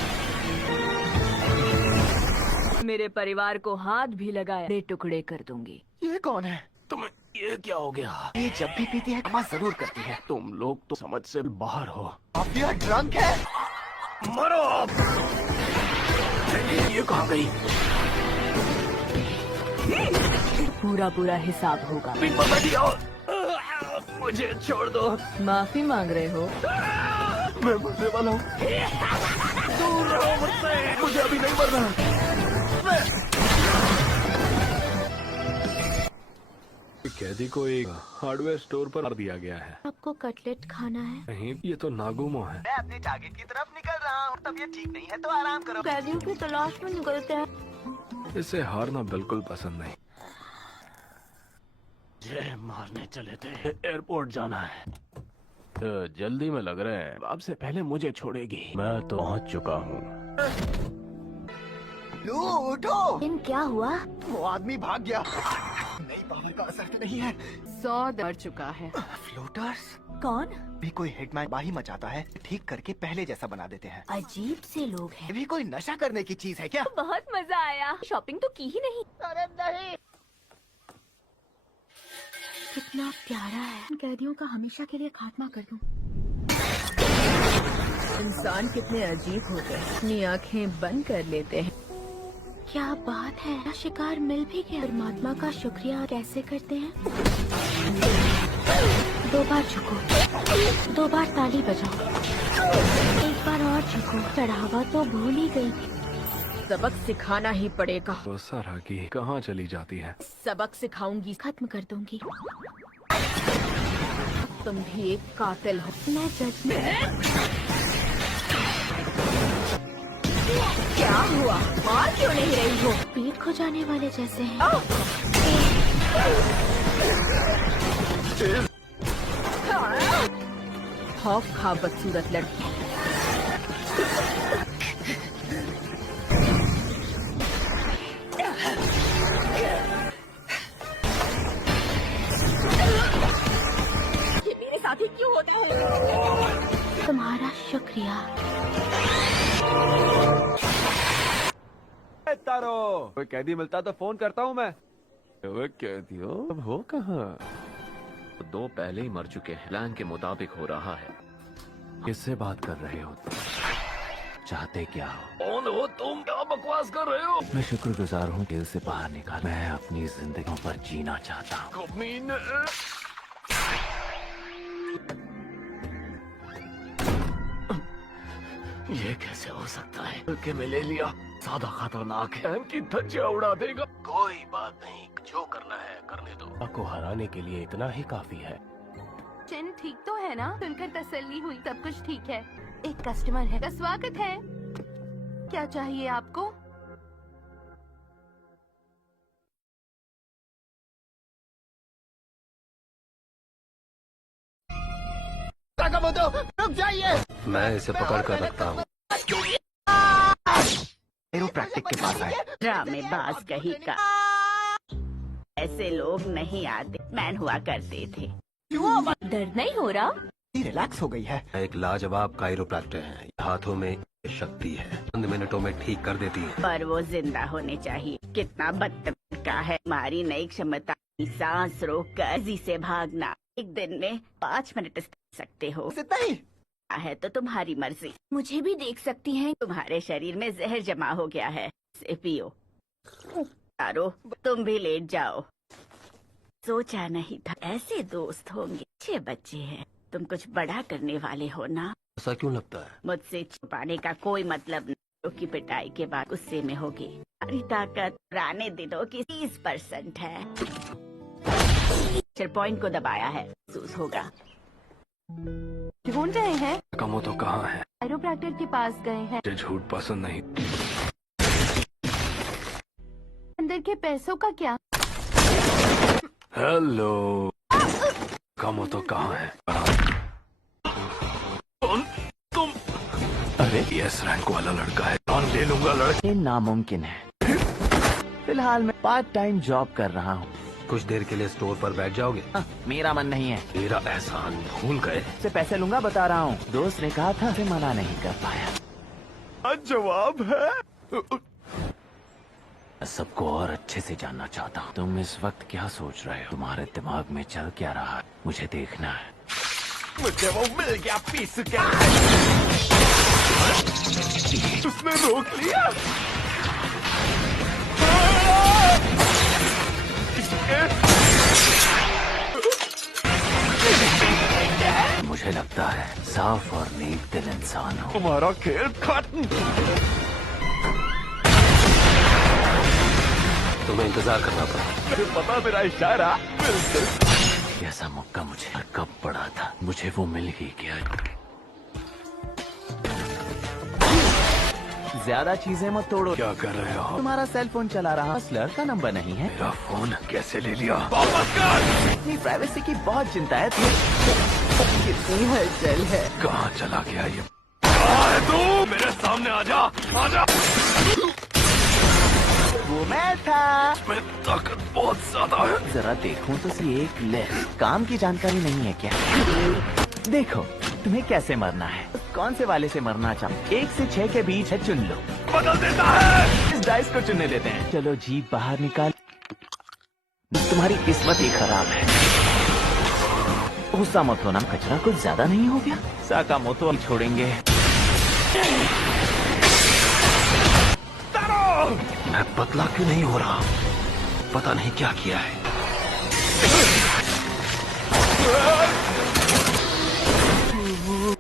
मेरे परिवार को हाथ भी लगाया, दे टुकड़े कर दूंगी। ये कौन है? तुम्हें ये क्या हो गया? ये जब भी पीती है कमा जरूर करती है। तुम लोग तो समझ से बाहर हो। आप यह ड्रंक है। मरो आप। ये कहाँ गई? पूरा पूरा हिसाब होगा। मुझे छोड़ दो। माफी मांग रहे हो? मैं मरने वाला हूँ। दूर रहो मुझसे। मुझे अभी नहीं मरना। कैदी को एक हार्डवेयर स्टोर पर मार दिया गया है। आपको कटलेट खाना है? नहीं, ये तो नागुमो है। मैं अपने टारगेट की तरफ निकल रहा हूँ। तबीयत ठीक नहीं है तो आराम करो। कैदियों की तलाश में निकलते हैं। इसे हारना बिल्कुल पसंद नहीं। मुझे मारने चले थे। एयरपोर्ट जाना है तो जल्दी में लग रहे हैं। आपसे पहले मुझे छोड़ेगी। मैं तो पहुंच चुका हूँ। लो उठो। इन क्या हुआ? वो आदमी भाग गया। नई पावर का असर तो नहीं है। 100 डर चुका है। फ्लोटर्स? कौन? भी कोई हिटमैन बाही मचाता है, ठीक करके पहले जैसा बना देते हैं। अजीब से लोग हैं। ये भी कोई नशा करने की चीज है क्या? बहुत मजा आया। शॉपिंग तो की ही नहीं। अरे नहीं। कितना प्यारा है। कैदियों का हमेशा के लिए खात्मा कर दूं। इंसान कितने अजीब हो गए। अपनी आंखें बंद कर लेते हैं। क्या बात है, शिकार मिल भी गया। परमात्मा का शुक्रिया कैसे करते हैं? 2 बार झुको, 2 बार ताली बजाओ, 1 बार और झुको। चढ़ावा तो भूल ही गई थी। सबक सिखाना ही पड़ेगा। तो सारागी कहाँ चली जाती है? सबक सिखाऊंगी, खत्म कर दूंगी। तुम भी एक कातिल हो। मैं जज क्या हुआ? मार क्यों नहीं रही हो? पेट खो जाने वाले जैसे हैं। खौफ खा बदसूरत लड़की। ये मेरे साथ ही क्यों होता है? तुम्हारा शुक्रिया। तारो, कोई कैदी मिलता तो फोन करता हूँ मैं। वो कैदी हो? अब हो कहाँ? 2 पहले ही मर चुके हैं। प्लान के मुताबिक हो रहा है। किससे बात कर रहे हो? चाहते क्या हो? कौन हो तुम? क्या बकवास कर रहे हो? मैं शुक्रगुजार हूँ दिल से बाहर निकाल। मैं अपनी जिंदगी पर जीना चाहता हूँ। कमीने। ये कैसे हो सकता है कि मैं ले लिया? ज्यादा खतरनाक है कि धज्जियां उड़ा देगा। कोई बात नहीं, जो करना है करने दो। आपको हराने के लिए इतना ही काफी है। चिन ठीक तो है ना? सुनकर तसल्ली हुई। सब कुछ ठीक है। एक कस्टमर है। का स्वागत है। क्या चाहिए आपको? रुक जाइए। मैं इसे पकड़ कर रखता हूँ। एरोप्रैक्टिक के पास आए। ड्रामेबाज कहीं का। ऐसे लोग नहीं आते। मैन हुआ करते थे। दर्द नहीं हो रहा? रिलैक्स हो गई है। एक लाजवाब काइरोप्रैक्टर है। हाथों में शक्ति है। चंद मिनटों में ठीक कर देती है। पर वो जिंदा होने चाहिए। कितना बदतमीज का है। हमारी नई क्षमता सांस रोक कर तेजी से भागना। एक दिन में 5 मिनट सकते हो। है तो तुम्हारी मर्जी। मुझे भी देख सकती हैं। तुम्हारे शरीर में जहर जमा हो गया है। इसे पियो। तारो, तुम भी लेट जाओ। सोचा नहीं था ऐसे दोस्त होंगे। अच्छे बच्चे हैं। तुम कुछ बड़ा करने वाले हो ना? ऐसा क्यों लगता है? मुझसे छुपाने का कोई मतलब नहीं। की पिटाई के बाद गुस्से में होगी। हमारी ताकत पुराने दिनों की 30% है। पॉइंट को दबाया है। महसूस होगा। ढूंढ रहे हैं? कमो तो कहाँ है? काइरोप्रैक्टर के पास गए हैं। मुझे झूठ पसंद नहीं। अंदर के पैसों का क्या? हेलो, कमो तो कहाँ है? तुम? अरे यस रैंक वाला लड़का है। कौन ले लूंगा लड़का? ये नामुमकिन है। फिलहाल मैं पार्ट टाइम जॉब कर रहा हूँ। कुछ देर के लिए स्टोर पर बैठ जाओगे? मेरा मन नहीं है। तेरा एहसान भूल गए। से पैसे लूंगा, बता रहा हूँ। दोस्त ने कहा था, मना नहीं कर पाया। जवाब है। सबको और अच्छे से जानना चाहता हूँ। तुम इस वक्त क्या सोच रहे हो? तुम्हारे दिमाग में चल क्या रहा है? मुझे देखना है। मुझे वो मिल गया पीस के। उसने रोक लिया। मुझे लगता है साफ और नेक दिल इंसान हो। तुम्हारा खेल खत्म। तुम्हें इंतजार करना पड़ा। पता मेरा इशारा बिल्कुल। ऐसा मौका मुझे कब पड़ा था? मुझे वो मिल ही गया। ज्यादा चीजें मत तोड़ो। क्या कर रहे हो? तुम्हारा सेल फोन चला रहा। हसलर का नंबर नहीं है। मेरा फोन कैसे ले लिया? वापस कर। अपनी प्राइवेसी की बहुत चिंता है। कितनी हलचल है। कहाँ चला गया ये? कहाँ है तू? मेरे सामने आजा, आजा। वो मैं था। मैं ताकत बहुत ज्यादा है। जरा देखूं तो सी एक ले। काम की जानकारी नहीं है क्या? देखो तुम्हें कैसे मरना है। कौन से वाले से मरना चाहो? 1 से 6 के बीच है, चुन लो। बदल देता है। इस डाइस को चुनने देते हैं। चलो जीप बाहर निकाल। तुम्हारी किस्मत ही खराब है। गुस्सा मत होना। कचरा कुछ ज्यादा नहीं हो गया? साकामोतो हम छोड़ेंगे। मैं पतला क्यों नहीं हो रहा? पता नहीं क्या किया है।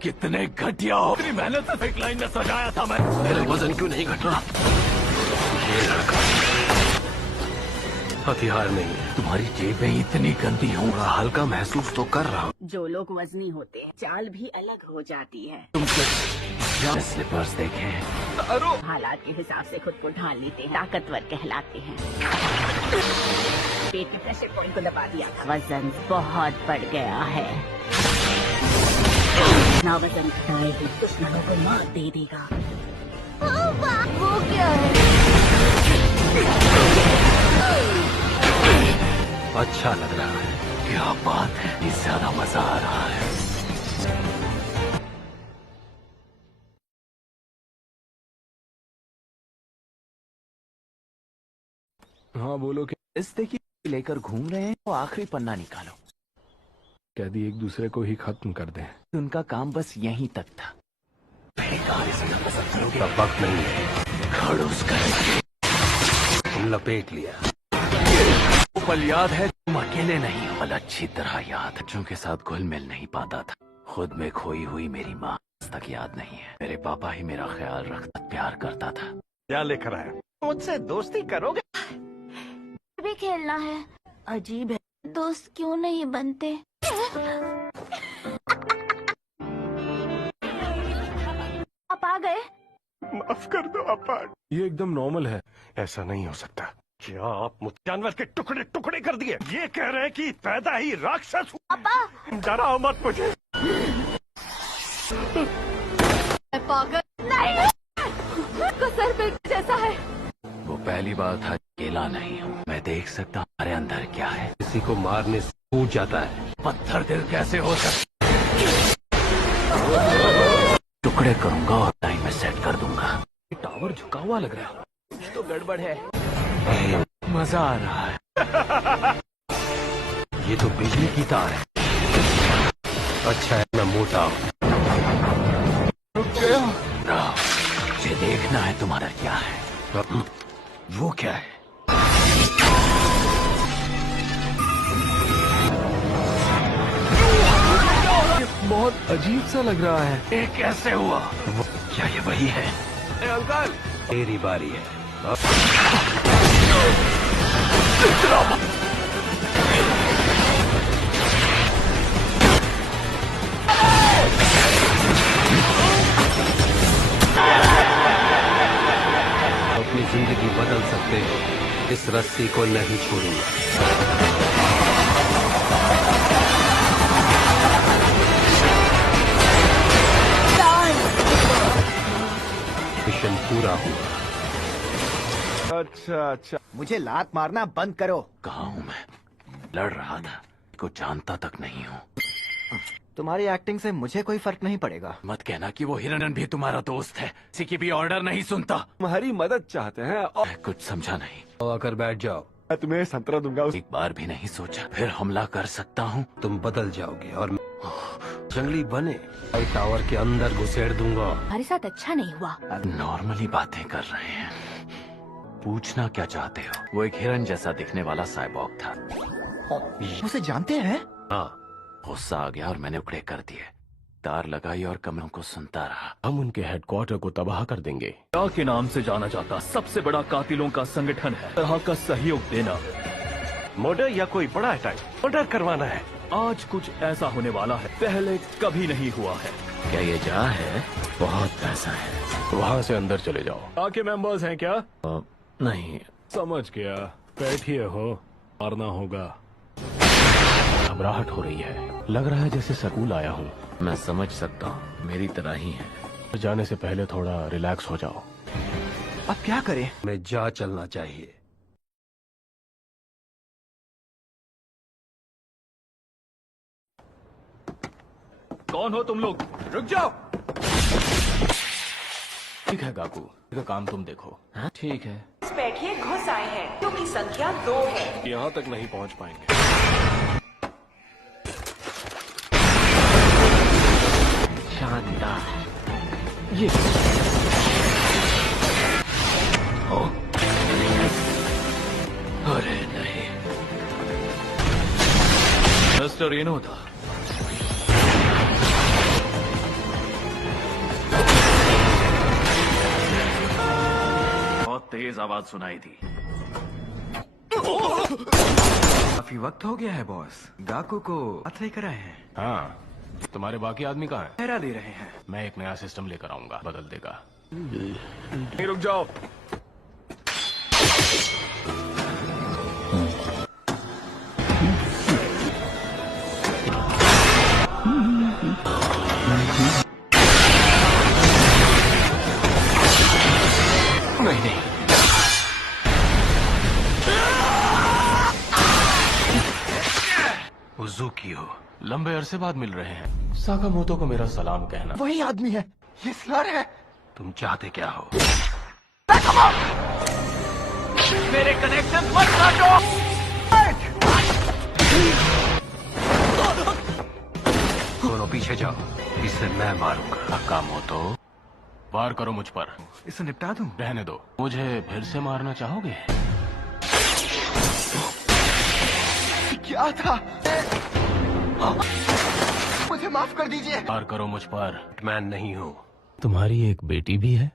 कितने घटिया हो! इतनी मेहनत से एक लाइन में सजाया था मैं। मेरा वजन क्यों नहीं घट रहा? ये लड़का हथियार नहीं है। तुम्हारी जेबें इतनी गंदी हो। हल्का महसूस तो कर रहा हूँ। जो लोग वजनी होते हैं चाल भी अलग हो जाती है। स्लीपर्स देखे। हालात के हिसाब से खुद को ढाल लेते हैं, ताकतवर कहलाते हैं। पेट के प्रेशर पॉइंट को दबा दिया था। वजन बहुत बढ़ गया है। ना वजन घटाए ही दुश्मनों को मात दे देगा। वो क्या है? अच्छा लग रहा है। क्या बात है, इससे ज्यादा मजा आ रहा है। हाँ बोलो। क्या इस देखिए लेकर घूम रहे हैं, तो आखिरी पन्ना निकालो। कैदी एक दूसरे को ही खत्म कर दें। उनका काम बस यहीं तक था। तब वक्त नहीं है। खड़ूस कर लपेट लिया। वो पल याद है, तुम अकेले नहीं हो। पल अच्छी तरह याद है। बच्चों के साथ घुल मिल नहीं पाता था। खुद में खोई हुई मेरी माँ तक याद नहीं है। मेरे पापा ही मेरा ख्याल रखता, प्यार करता था। क्या लेकर आया? मुझसे दोस्ती करोगे? भी खेलना है। अजीब है, दोस्त क्यों नहीं बनते? आप आ गए? माफ कर दो अपा। ये एकदम नॉर्मल है। ऐसा नहीं हो सकता। क्या आप मुझ जानवर के टुकड़े टुकड़े कर दिए? ये कह रहे हैं कि पैदा ही राक्षस हूँ। अपा डराओ मत मुझे। पागल नहीं, उसका सर बिल जैसा है। वो पहली बार था, अकेला नहीं हूँ। मैं देख सकता हूँ हमारे अंदर क्या है। किसी को मारने से टूट जाता है। पत्थर दिल कैसे हो सकता? टुकड़े करूंगा और टाइम में सेट कर दूंगा। टावर झुका हुआ लग रहा है। कुछ तो गड़बड़ है। मजा आ रहा है। ये तो बिजली की तार है। अच्छा है मैं मोटा हूँ। मुझे देखना है तुम्हारा क्या है। वो क्या है? बहुत अजीब सा लग रहा है। ये कैसे हुआ? क्या ये वही है? अंकल, तेरी बारी है। अपनी जिंदगी बदल सकते हो। इस रस्सी को नहीं छोड़ूंगा। मिशन पूरा हुआ। अच्छा, मुझे लात मारना बंद करो। कहाँ हूँ मैं? लड़ रहा था, को जानता तक नहीं हूँ। तुम्हारी एक्टिंग से मुझे कोई फर्क नहीं पड़ेगा। मत कहना कि वो हिरन भी तुम्हारा दोस्त है। किसी की भी ऑर्डर नहीं सुनता। तुम्हारी मदद चाहते हैं और कुछ समझा नहीं। आकर बैठ जाओ। मैं तुम्हें संतरा दूंगा। एक बार भी नहीं सोचा फिर हमला कर सकता हूँ। तुम बदल जाओगे और जंगली बने टावर के अंदर घुसेड़ दूंगा। हमारे साथ अच्छा नहीं हुआ। नॉर्मली बातें कर रहे हैं। पूछना क्या चाहते हो? वो एक हिरन जैसा दिखने वाला साइबॉग था। उसे जानते हैं? हाँ। गुस्सा आ गया और मैंने उकड़े कर दिए। तार लगाई और कमरों को सुनता रहा। हम उनके हेडक्वार्टर को तबाह कर देंगे। क्या के नाम से जाना जाता सबसे बड़ा कातिलों का संगठन है। तरह का सहयोग देना। मर्डर या कोई बड़ा अटैक मर्डर करवाना है। आज कुछ ऐसा होने वाला है, पहले कभी नहीं हुआ है। क्या ये जा है? बहुत पैसा है। वहाँ से अंदर चले जाओ। आके मेंबर्स हैं क्या? नहीं। समझ गया। बैठिए हो, मारना होगा। घबराहट हो रही है। लग रहा है जैसे स्कूल आया हूँ। मैं समझ सकता हूँ, मेरी तरह ही है। जाने से पहले थोड़ा रिलैक्स हो जाओ। अब क्या करें? मैं जा चलना चाहिए। कौन हो तुम लोग? रुक जाओ। ठीक है गाकू, का काम तुम देखो। हाँ? ठीक है। बैठिए, घुस आए हैं। तुम्ही संख्या 2 है। यहाँ तक नहीं पहुँच पाएंगे। शानदार। ये मिस्टर रेनो था। बहुत तेज आवाज सुनाई थी। काफी वक्त हो गया है बॉस। गाकू को पथ लेकर आए हैं। हाँ, तुम्हारे बाकी आदमी कहाँ हैं? पहरा दे रहे हैं। मैं एक नया सिस्टम लेकर आऊंगा, बदल देगा। रुक जाओ। नहीं। उज़ुकियो, लंबे अरसे बाद मिल रहे हैं। साकामोतो को मेरा सलाम कहना। वही आदमी है, ये स्लर है। तुम चाहते क्या हो? मेरे कनेक्शन मत काटो। दोनों पीछे जाओ, इसे मैं मारूंगा। साकामोतो, वार करो मुझ पर। इसे निपटा दूं? रहने दो। मुझे फिर से मारना चाहोगे? क्या था? मुझे माफ कर दीजिए। वार करो मुझ पर। मैं नहीं हूँ। तुम्हारी एक बेटी भी है?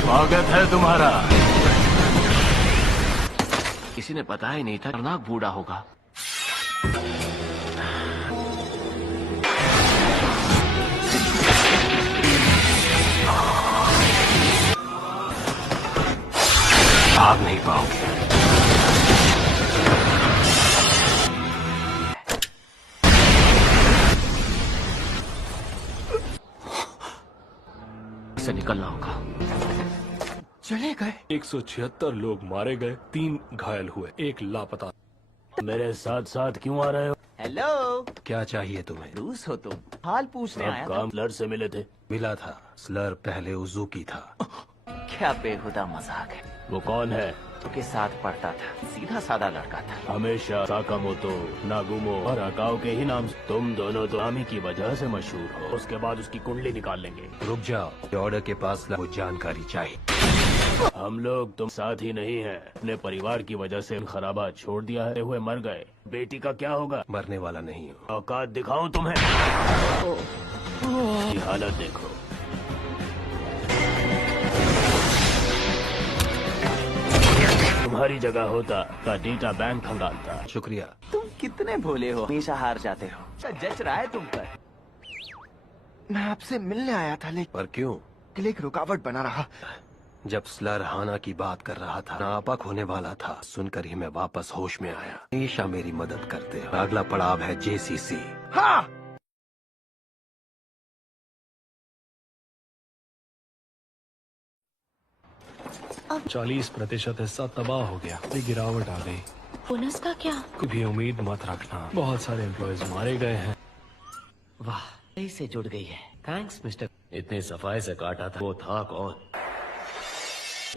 स्वागत है तुम्हारा। किसी ने बताया ही नहीं था खतरनाक बूढ़ा होगा। भाग नहीं पाओगे। से निकलना होगा। चले गए। 176 लोग मारे गए, 3 घायल हुए, 1 लापता। मेरे साथ साथ क्यों आ रहे हो? हेलो, क्या चाहिए तुम्हें? रूस हो तुम? हाल पूछने आया था। काम लड़ से मिले थे। मिला था। स्लर पहले उज़ुकी था। क्या बेहुदा मजाक है। वो कौन है? के साथ पढ़ता था, सीधा साधा लड़का था। हमेशा साकामोतो, नागुमो और अकाओ के ही नाम। तुम दोनों तो नामी की वजह से मशहूर हो। उसके बाद उसकी कुंडली निकाल लेंगे। रुक जाओ, ऑर्डर के पास वो जानकारी चाहिए। हम लोग तुम साथ ही नहीं हैं। अपने परिवार की वजह से खराबा छोड़ दिया है, हुए मर गए। बेटी का क्या होगा? मरने वाला नहीं हूँ। औकात दिखाऊं तुम्हें? ये हालत देखो। तुम्हारी जगह होता का डेटा बैंक खंगालता। शुक्रिया। तुम कितने भोले हो, हमेशा हार जाते हो। जच रहा है तुम पर। मैं आपसे मिलने आया था, लेकिन पर क्यों? एक रुकावट बना रहा। जब स्लर हाना की बात कर रहा था, नापाक होने वाला था, सुनकर ही मैं वापस होश में आया। हमेशा मेरी मदद करते हो। अगला पड़ाव है JCC। हाँ, 40% हिस्सा तबाह हो गया। ये गिरावट आ गई। बोनस का क्या? कभी उम्मीद मत रखना। बहुत सारे एम्प्लॉयज मारे गए हैं। वाह, सही से जुड़ गई है। Thanks mister. इतनी सफाई से काटा था। वो था कौन?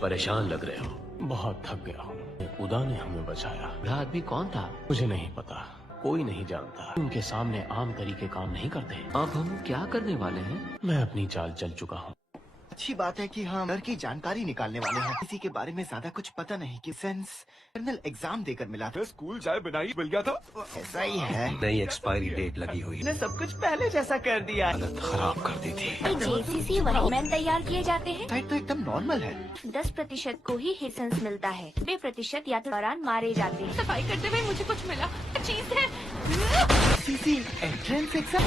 परेशान लग रहे हो। बहुत थक गया हूँ। खुदा ने हमें बचाया। वह आदमी कौन था? मुझे नहीं पता, कोई नहीं जानता। उनके सामने आम तरीके काम नहीं करते। अब हम क्या करने वाले हैं? मैं अपनी चाल चल चुका हूँ। अच्छी बात है कि हम डर की जानकारी निकालने वाले हैं। किसी के बारे में ज्यादा कुछ पता नहीं कि सेंस फाइनल एग्जाम देकर मिला था। स्कूल जाए बिना ही मिल गया था। ऐसा ही है। नई एक्सपायरी डेट लगी हुई ने सब कुछ पहले जैसा कर दिया। हालत खराब कर दी थी। JCC वही मैन तैयार किए जाते हैं। साइड तो एकदम नॉर्मल है। 10% को ही हिस्सेंस मिलता है। 90% या तो दौरान मारे जाते हैं। सफाई करते हुए मुझे कुछ मिला। चीज है। CC entrance exam.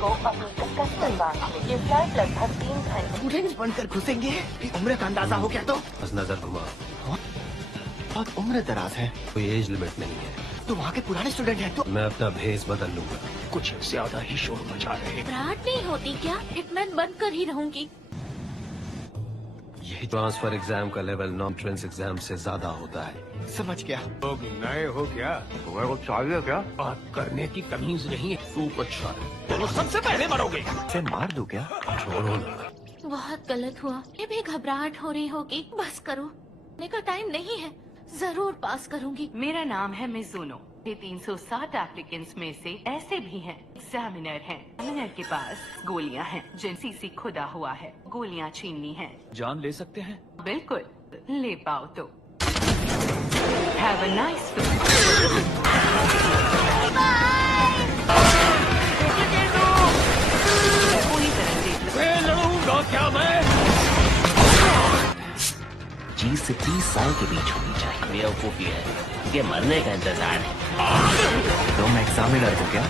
को अपनी कसम सलमान। ये फ्लाइट लगभग 3 घंटे। पूरे बनकर घुसेंगे। उम्र का अंदाजा हो गया तो? बस नजर घुमा। बहुत उम्र दराज है। कोई एज लिमिट नहीं है। तो वहाँ के पुराने स्टूडेंट हैं तो? मैं अपना भेस बदल लूंगा। कुछ ज्यादा ही शोर मचा रहे। घबराहट नहीं होती क्या? इतना बंद कर ही रहूंगी। यही ट्रांसफर एग्जाम का लेवल नॉन एंट्रेंस एग्जाम से ज्यादा होता है। समझ गया। लोग नए हो क्या? तुम्हें कुछ चाहिए क्या? बात करने की तमीज नहीं है। तू अच्छा चलो सबसे पहले मरोगे। से मार दो क्या? छोड़ो ना। बहुत गलत हुआ। ये भी घबराहट हो रही होगी। बस करो, ने का टाइम नहीं है। जरूर पास करूंगी। मेरा नाम है मिजुनो। ये 360 एप्लीकेंट्स में से ऐसे भी हैं एग्जामिनर हैं। एग्जामिनर के पास गोलियां हैं जिन CC खुदा हुआ है। गोलियां छीननी हैं। जान ले सकते हैं? बिल्कुल, ले पाओ तो। हैव अ नाइस पूरी तरह से लड़ूंगा क्या मैं? 20 से 30 साल के बीच होनी चाहिए। बेवकूफी है, ये मरने का इंतजार है। तुम एग्जामिनर हो क्या?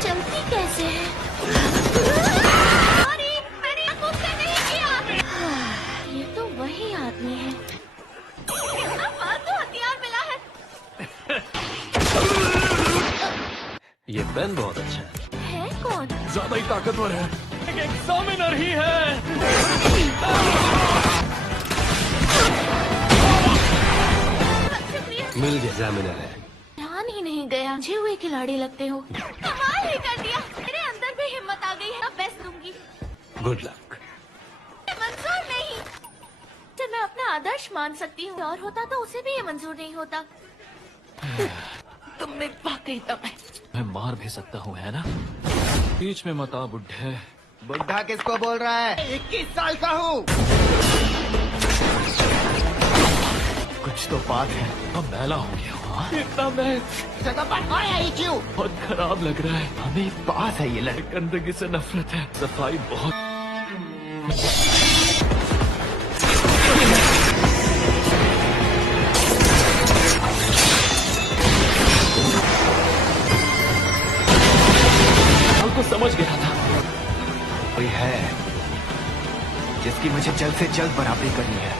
चलती कैसे है? सॉरी, मैंने गुस्से नहीं किया। ये तो वही आदमी है। कितना फालतू हथियार मिला है। ये पेन बहुत अच्छा है। है कौन? ज्यादा ही ताकतवर है। एक एग्जामिनर ही है। मिल गया, एग्जामिनर है। ध्यान ही नहीं गया। मुझे हुए खिलाड़ी लगते हो। कमाल ही कर दिया। मेरे अंदर भी हिम्मत आ गई है। अब बेस्ट दूंगी। Good luck. मंजूर नहीं। तो मैं अपना आदर्श मान सकती हूँ, और होता तो उसे भी ये मंजूर नहीं होता। तुम में वाकई दम है। मैं मार भी सकता हूँ, है ना? बीच में मत आ बुड्ढे। बुढ़ा किसको बोल रहा है? 21 साल का हूँ। कुछ तो बात है। अब मैला हो गया हूँ। इतना मैं जगह पर आया ही क्यों? बहुत खराब लग रहा है। हमें पास है ये लड़का। गंदगी से नफरत है। सफाई बहुत। को समझ गया था कोई है जिसकी मुझे जल्द से जल्द बराबरी करनी है।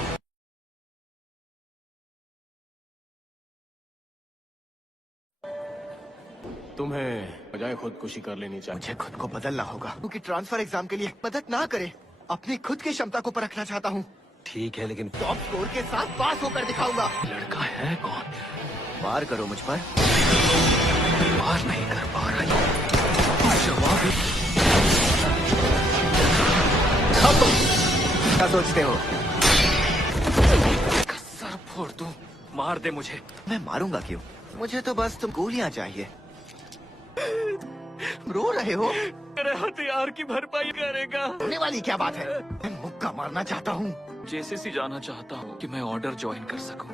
तुम्हें बजाय खुदकुशी कर लेनी चाहिए। मुझे खुद को बदलना होगा, क्योंकि ट्रांसफर एग्जाम के लिए मदद ना करे, अपनी खुद की क्षमता को परखना चाहता हूँ। ठीक है, लेकिन टॉप स्कोर के साथ पास होकर दिखाऊंगा। लड़का है कौन? वार करो मुझ पर। वार नहीं कर पा रहा। जवाब क्या सोचते हो? सर फोड़ दूं। मार दे मुझे। मैं मारूंगा क्यों? मुझे तो बस तुम गोलियां चाहिए। रो रहे हो? मेरे हथियार की भरपाई करेगा। होने वाली क्या बात है? मैं मुक्का मारना चाहता हूँ। जेसीसी जाना चाहता हूँ कि मैं ऑर्डर ज्वाइन कर सकूं।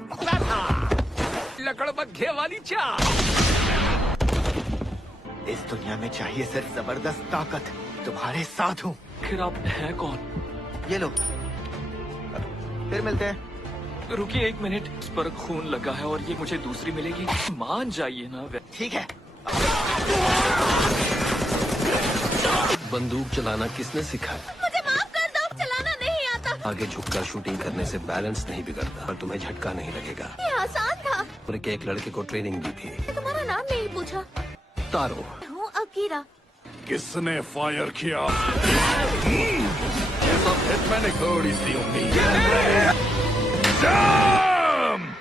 लकड़बग्घे वाली चाल। इस दुनिया में चाहिए सिर्फ जबरदस्त ताकत। तुम्हारे साथ हूँ। फिर आप हैं कौन? ये लो, फिर मिलते हैं। रुकिए 1 मिनट। इस पर खून लगा है और ये मुझे दूसरी मिलेगी। मान जाइए ना। ठीक है। बंदूक चलाना किसने सिखाया? मुझे माफ कर दो, चलाना नहीं आता। आगे झुककर शूटिंग करने से बैलेंस नहीं बिगड़ता, पर तुम्हें झटका नहीं लगेगा। ये आसान था। और एक लड़के को ट्रेनिंग दी थी। तुम्हारा नाम नहीं पूछा। तारो। हूँ अकीरा। किसने फायर किया? मैंने थोड़ी सी उम्मीद।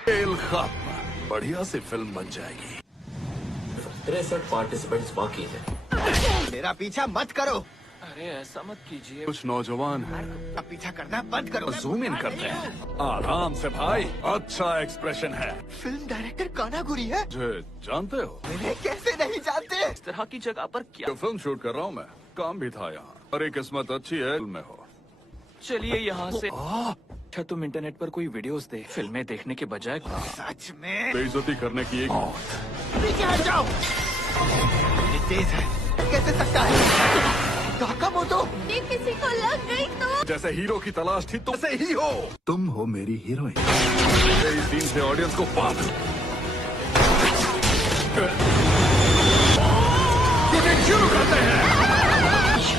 खेल खत्म। बढ़िया सी फिल्म बन जाएगी। 63 पार्टिसिपेंट्स बाकी हैं। मेरा पीछा मत करो। अरे ऐसा मत कीजिए। कुछ नौजवान हैं। अब पीछा करना बंद करो। जूम इन करते हैं। आराम से भाई। अच्छा एक्सप्रेशन है। फिल्म डायरेक्टर कानागुरी है। मुझे जानते हो? मुझे कैसे नहीं जानते? इस तरह की जगह पर क्या? फिल्म शूट कर रहा हूँ मैं। काम भी था यहाँ। अरे किस्मत अच्छी है फिल्म में हो। चलिए यहाँ से। अच्छा तुम इंटरनेट पर कोई वीडियोस दे, फिल्में देखने के बजाय। सच में बेइज्जती करने की एक पीछे हट जाओ। ये तेज है, कैसे सकता है? काकामोटो। ये किसी को लग गई तो? जैसे हीरो की तलाश थी तुम से ही हो। तुम हो मेरी हीरोइन। इस सीन से ऑडियंस को बात शुरू करते हैं।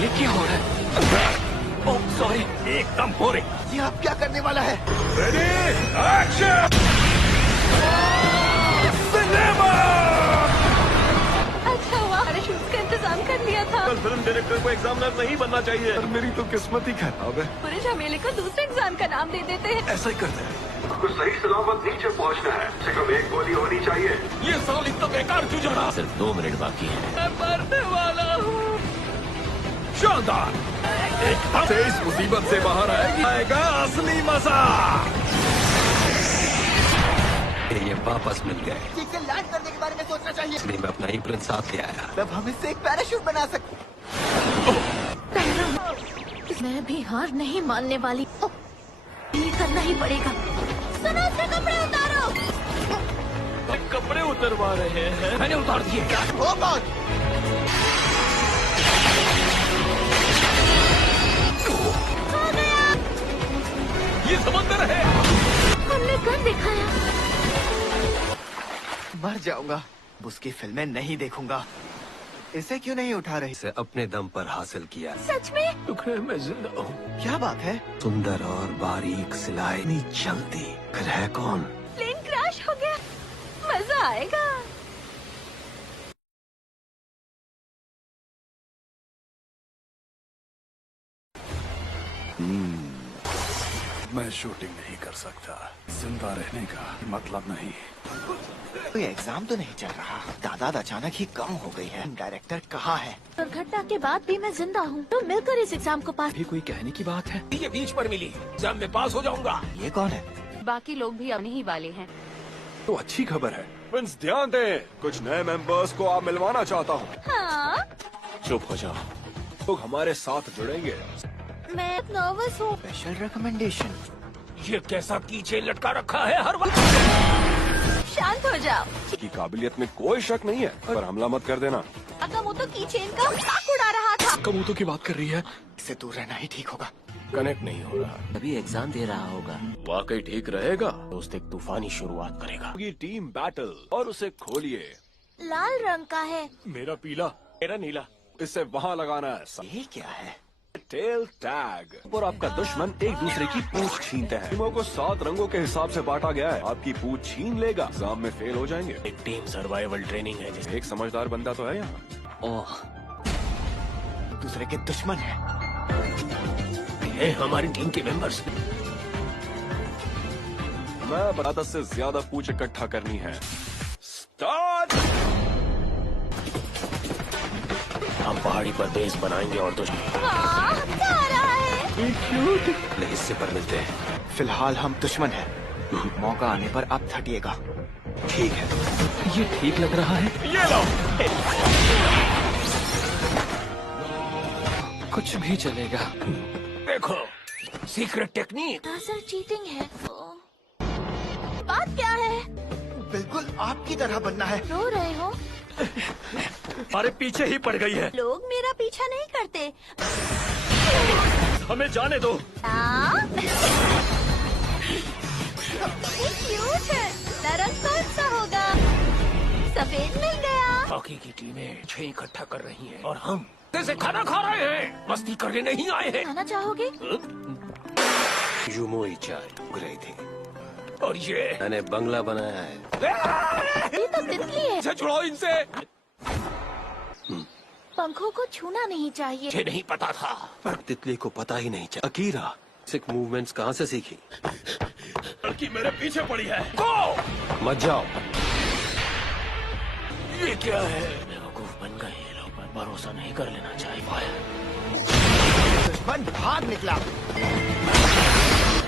ये क्या हो रहा है? Oh sorry. एकदम बोरिंग। ये आप क्या करने वाला है? Ready action. सिनेमा। अच्छा हुआ मैंने शूट का इंतजाम कर लिया था। कल फिल्म डायरेक्टर को एग्जामिनर नहीं बनना चाहिए। पर मेरी तो किस्मत ही खराब है। पूरे झमेले को दूसरे एग्जाम का नाम दे देते हैं। ऐसा ही करते हैं। आपको सही सलामत नीचे पहुंचना है। कम 1 गोली होनी चाहिए। ये साल इतना बेकार क्यों जा रहा? सिर्फ 2 मिनट बाकी है। मैं मरने वाला हूँ। शानदार। एकदम से इस मुसीबत से बाहर आएगा असली मजा। ये वापस मिल गए। ठीक से लैंड करने के बारे में सोचना चाहिए। इसलिए मैं अपना ही प्रिंस साथ ले आया। तब हम इससे एक पैराशूट बना सकते। मैं भी हार नहीं मानने वाली। ये करना ही पड़ेगा। सुनो, उसके कपड़े उतारो। कपड़े उतरवा रहे हैं। मैंने उतार दिए। ओ गॉड! ये समंदर है। हमने गन दिखाया। मर जाऊंगा। उसकी फिल्में नहीं देखूंगा। इसे क्यों नहीं उठा रही? इसे अपने दम पर हासिल किया। सच में? शुक्र है मैं जिंदा हूँ। क्या बात है? सुंदर और बारीक सिलाई नहीं चलती। फिर है कौन? प्लेन क्रैश हो गया। मजा आएगा। मैं शूटिंग नहीं कर सकता। जिंदा रहने का मतलब नहीं। कोई एग्जाम तो नहीं चल रहा। दादाद अचानक ही कम हो गई है। डायरेक्टर कहाँ है? दुर्घटना के बाद भी मैं जिंदा हूँ। तो मिलकर इस एग्जाम को पास। भी कोई कहने की बात है? ये बीच पर मिली। एग्जाम में पास हो जाऊंगा। ये कौन है? बाकी लोग भी आने ही वाले हैं। तो अच्छी खबर है। फ्रेंड्स ध्यान दें, कुछ नए मेंबर्स को आप मिलवाना चाहता हूँ। हाँ? चुप हो जाओ। लोग हमारे साथ जुड़ेंगे। मैं नर्वस हूँ। Special recommendation. ये कैसा कीचेन लटका रखा है हर वक्त। शांत हो जाओ। की काबिलियत में कोई शक नहीं है, पर हमला मत कर देना। अकामोतो कीचेन का मजाक उड़ा रहा था। कबूतों की बात कर रही है। इससे दूर रहना ही ठीक होगा। कनेक्ट नहीं हो रहा। अभी एग्जाम दे रहा होगा। वाकई ठीक रहेगा। दोस्त एक तूफानी शुरुआत करेगा। ये टीम बैटल और उसे खोलिए। लाल रंग का है। मेरा पीला, मेरा नीला। इसे वहाँ लगाना है। ये क्या है? Tail tag. और आपका दुश्मन एक दूसरे की पूंछ छीनते हैं। टीमों को 7 रंगों के हिसाब से बांटा गया है। आपकी पूंछ छीन लेगा, एग्जाम में फेल हो जाएंगे। एक टीम सर्वाइवल ट्रेनिंग है जिसे एक समझदार बंदा तो है यहाँ। ओह, दूसरे के दुश्मन है। ये हमारी टीम के मेंबर्स। मैं 10 से ज्यादा पूंछ इकट्ठा करनी है। स्टार्ट। हम पहाड़ी पर बेस बनाएंगे और हिस्से पर मिलते हैं। फिलहाल हम दुश्मन हैं। मौका आने पर आप हटिएगा। ठीक है। ये ठीक लग रहा है। ये लो। कुछ भी चलेगा। देखो, सीक्रेट टेक्निक। दरअसल चीटिंग है। बात क्या है? बिल्कुल आपकी तरह बनना है। रो रहे हो? हमारे पीछे ही पड़ गई है। लोग मेरा पीछा नहीं करते। हमें जाने दो। क्यूट है। रंग कौन सा होगा? सफेद मिल गया। बाकी की टीमें 6 इकट्ठा कर रही हैं और हम जैसे खाना खा रहे हैं। मस्ती करने नहीं आए हैं। खाना चाहोगे? युमोई चाय उग रही थी और ये मैंने बंगला बनाया है। ये तो तितली है। इसे छुड़ाओ इनसे। पंखों को छूना नहीं चाहिए। मुझे नहीं पता था। पर तितली को पता ही नहीं चला। अकीरा सिक मूवमेंट्स कहाँ से सीखी? लड़की मेरे पीछे पड़ी है। गो! मत जाओ। ये क्या है? बेवकूफ बन गए ये लोग, पर भरोसा नहीं कर लेना चाहिए। दुश्मन भाग निकला।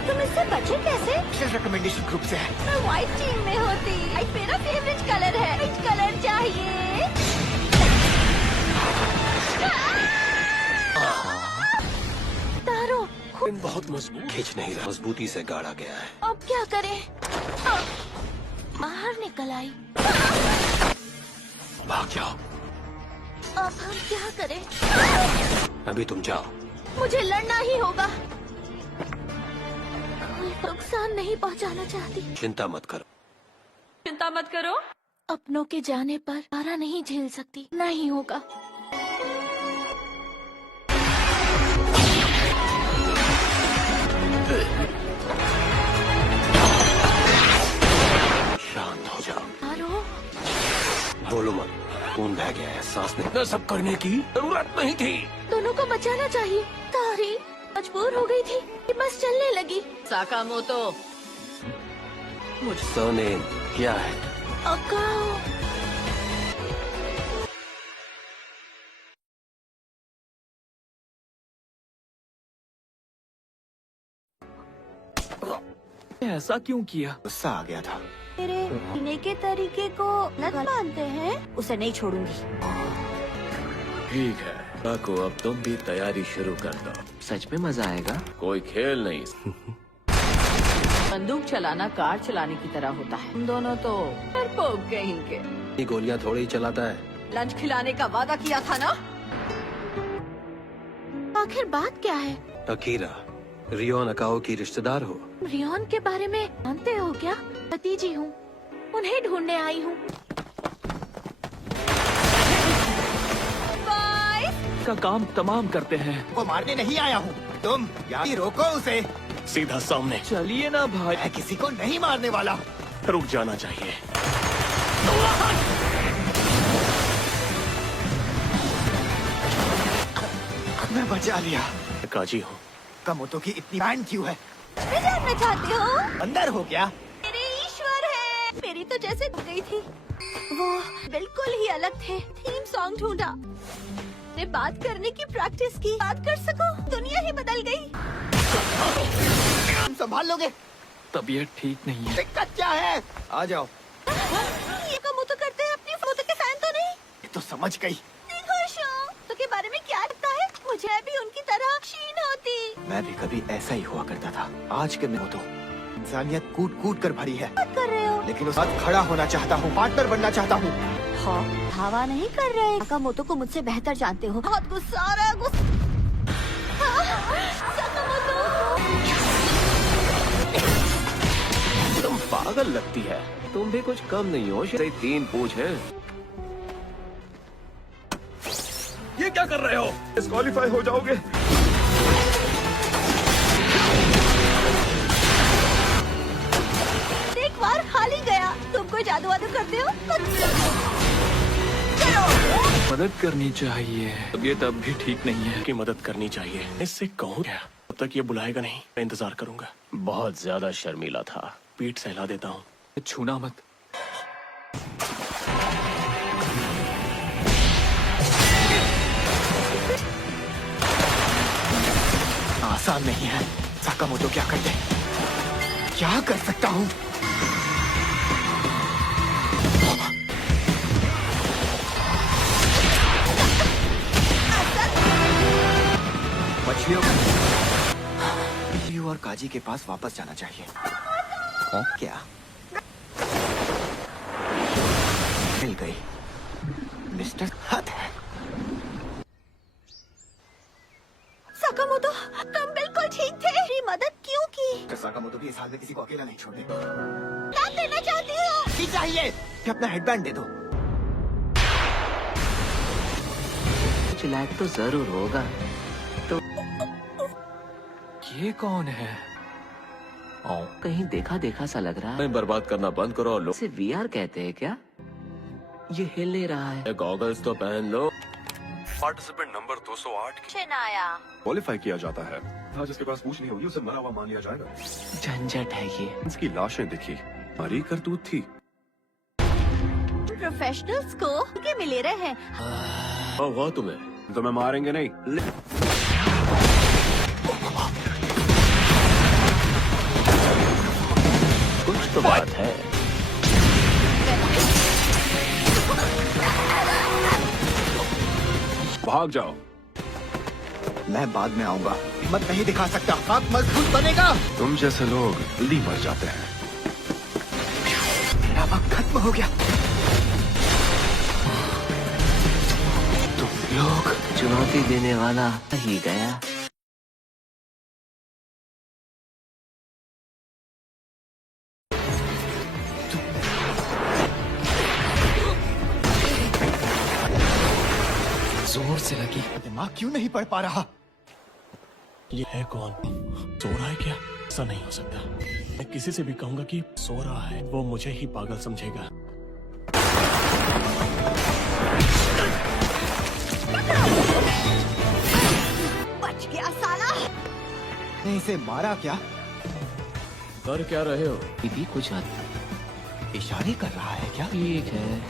तुम इससे बचे कैसे? स्पेशल रिकमेंडेशन ग्रुप से है। मैं व्हाइट टीम में होती। व्हाइट मेरा फेवरेट कलर है। व्हाइट कलर चाहिए। तारो बहुत मजबूत। खींच नहीं रहा, मजबूती से गाड़ा गया है। अब क्या करें? बाहर निकल आई। भाग जाओ। अब हम क्या करें? अभी तुम जाओ। मुझे लड़ना ही होगा। कोई नुकसान नहीं पहुंचाना चाहती। चिंता मत करो। चिंता मत करो। अपनों के जाने पर सारा नहीं झेल सकती। नहीं होगा। शांत हो जाओ। तारो बोलो मत। खून बह गया है, सांस नहीं। न सब करने की जरूरत नहीं थी। दोनों को बचाना चाहिए। तारी मजबूर हो गई थी कि बस चलने लगी। साकामोतो, सोने क्या है? अकाओ। ऐसा क्यों किया? गुस्सा आ गया था। मेरे जीने के तरीके को गलत मानते हैं। उसे नहीं छोड़ूंगी। ठीक है, काको अब तुम भी तैयारी शुरू कर दो। सच में मजा आएगा। कोई खेल नहीं। बंदूक चलाना कार चलाने की तरह होता है। हम दोनों तो डरपोक कहीं के। ये गोलियां थोड़ी ही चलाता है। लंच खिलाने का वादा किया था ना? आखिर बात क्या है? अकीरा, रियोन अकाओ की रिश्तेदार हो? रियोन के बारे में जानते हो क्या? भतीजी हूँ, उन्हें ढूंढने आई हूँ। का काम तमाम करते हैं। वो मारने नहीं आया हूँ, तुम यहाँ रोको उसे। सीधा सामने। चलिए ना भाई। मैं किसी को नहीं मारने वाला। रुक जाना चाहिए। मैं बचा लिया। काजी हूँ। कमोतो की इतनी बैंड क्यों है? मैं जानना चाहती हूँ। अंदर हो क्या? मेरे ईश्वर है। मेरी तो जैसे गई थी, वो बिल्कुल ही अलग थे। थीम सॉन्ग ढूंढा, ने बात करने की प्रैक्टिस की। बात कर सको, दुनिया ही बदल गई। तुम संभाल लोगे? तबीयत ठीक नहीं है। दिक्कत क्या है? आ जाओ। ये कमोतो करते हैं, अपनी फोटो के फैन तो नहीं? ये तो समझ गई। खुश हूँ। तो के बारे में क्या लगता है? मुझे भी उनकी तरह शीन होती। मैं भी कभी ऐसा ही हुआ करता था। आज के मैं तो इंसानियत कूट कूट कर भरी है। बात कर रहे हो? लेकिन उस साथ खड़ा होना चाहता हूँ, पार्टनर बनना चाहता हूँ। हाँ, हवा नहीं कर रहे। सकामोतो को मुझसे बेहतर जानते हो। बहुत गुस्सा आ रहा है। तुम पागल लगती है। तुम भी कुछ कम नहीं हो। से 3 पूछ है। ये क्या कर रहे हो? डिस्क्वालीफाई हो जाओगे। एक बार हाल ही गया। तुम कोई जादू वादू करते हो? मदद करनी चाहिए। तबीयत अब भी ठीक नहीं है। की मदद करनी चाहिए। इससे कहूँ क्या? अब तक ये बुलाएगा नहीं। मैं इंतजार करूंगा। बहुत ज्यादा शर्मीला था। पीठ सहला देता हूँ। छूना मत। आसान नहीं है। साकामोतो क्या कर दे? क्या कर सकता हूँ? मछलियों और काजी के पास वापस जाना चाहिए। क्या? मिल गई। मिस्टर हद है। सकामोतो, तुम बिल्कुल ठीक थे। मेरी मदद क्यों की? साकामोतो भी इस हाल में किसी को अकेला नहीं छोड़े। क्या देना चाहती हो? क्या चाहिए? अपना हेडबैंड दे दो। कुछ लायक तो जरूर होगा। तो ये कौन है? कहीं देखा देखा सा लग रहा है। बर्बाद करना बंद करो और लो। इसे VR कहते हैं क्या? ये हिल नहीं रहा है। गॉगल्स तो पहन लो। पार्टिसिपेंट नंबर 208 चिनाया क्वालिफाई किया जाता है। हाँ, जिसके पास पूछ नहीं होगी उसे मरा हुआ मान लिया जाएगा। झंझट है ये। इसकी लाशें दिखी, हमारी करतूत थी। प्रोफेशनल्स को के मिले रहे हैं। वो तुम्हें तो मैं मारेंगे नहीं। कुछ तो बात है। भाग जाओ। मैं बाद में आऊंगा। हिम्मत नहीं दिखा सकता। हाथ मजबूत बनेगा। तुम जैसे लोग जल्दी मर जाते हैं। मेरा वक्त खत्म हो गया। तुम लोग चुनौती देने वाला ही गया। जोर से लगी। दिमाग क्यों नहीं पढ़ पा रहा? ये है कौन? सो रहा है क्या? ऐसा नहीं हो सकता। मैं किसी से भी कहूंगा कि सो रहा है, वो मुझे ही पागल समझेगा। बच गया साला। ने इसे मारा क्या? कर क्या रहे हो? भी कुछ इशारे कर रहा है क्या? ठीक है,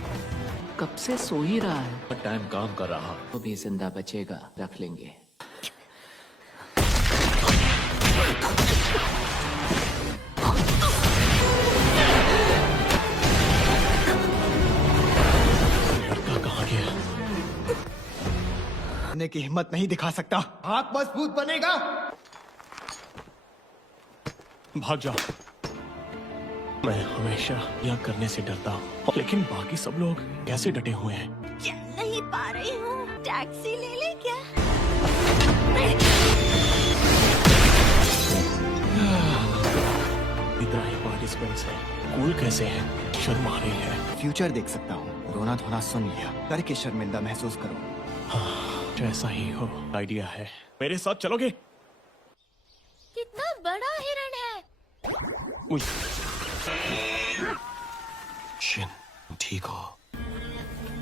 कब से सो ही रहा है। टाइम काम कर रहा। वो भी जिंदा बचेगा, रख लेंगे। लड़का कहाँ गया? आने की हिम्मत नहीं दिखा सकता। हाथ मजबूत बनेगा। भाग जाओ। मैं हमेशा यह करने से डरता हूँ, लेकिन बाकी सब लोग कैसे डटे हुए हैं? चल नहीं पा रही हूँ, टैक्सी ले ले क्या? इतना ही पार्टिसिपेंट्स हैं, कूल कैसे हैं? शर्म आ रही है। फ्यूचर देख सकता हूँ, रोना धोना सुन लिया, करके शर्मिंदा महसूस करो। हाँ, ऐसा ही हो। आइडिया है, मेरे साथ चलोगे? कितना बड़ा हिरण है। उई। शिन, ठीक हो?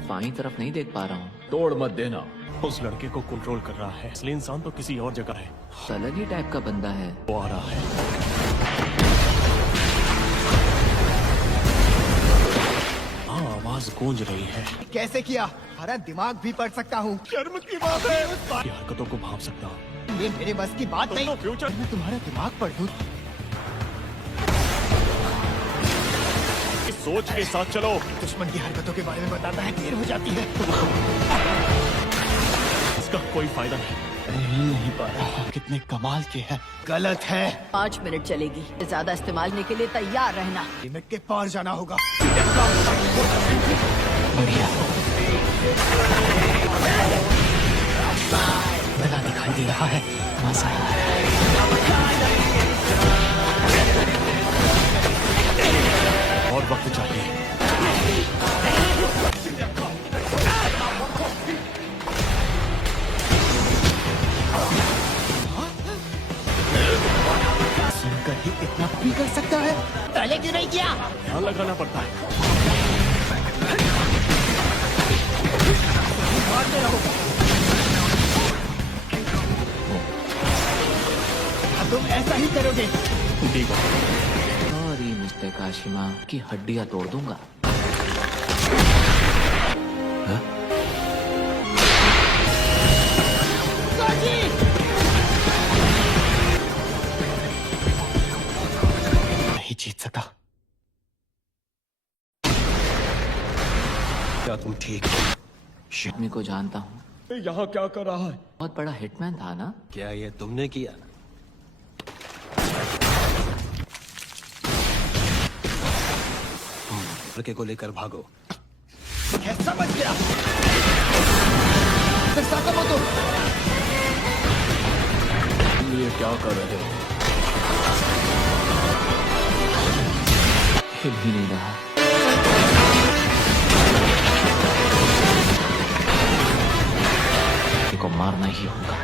बाईं तरफ नहीं देख पा रहा हूँ। तोड़ मत देना। उस लड़के को कंट्रोल कर रहा है, असली इंसान तो किसी और जगह है। अलग ही टाइप का बंदा है। वो आ रहा है। हाँ, आवाज गूंज रही है। कैसे किया? हमारा दिमाग भी पढ़ सकता हूँ। शर्म की बात है। की हरकतों को भांप सकता हूँ। ये मेरे बस की बात नहीं। फ्यूचर मैं तुम्हारा दिमाग पढ़ दूँ। सोच के साथ चलो। दुश्मन की हरकतों के बारे में बताता है, देर हो जाती है। इसका कोई फायदा नहीं। हिल नहीं पा रहा। कितने कमाल के हैं। गलत है। 5 मिनट चलेगी, ज्यादा इस्तेमाल करने के लिए तैयार रहना। लिमिट के पार जाना होगा। बढ़िया। बना दिखाई दे रहा है। मजा और वक्त चाहिए। सुनकर ही इतना भी कर सकता है। पहले क्यों नहीं किया? ध्यान लगाना पड़ता है। मारते रहो। तुम ऐसा ही करोगे। ठीक है। सॉरी मिस्टर काशिमा, की हड्डियां तोड़ दूंगा। नहीं जीत सका। क्या तुम ठीक हो? शिटमी को जानता हूँ। यहाँ क्या कर रहा है? बहुत बड़ा हिटमैन था ना? क्या ये तुमने किया? लड़के को लेकर भागो। समझ गया। ये क्या कर रहे हो? हिल ही नहीं रहा। को मारना ही होगा।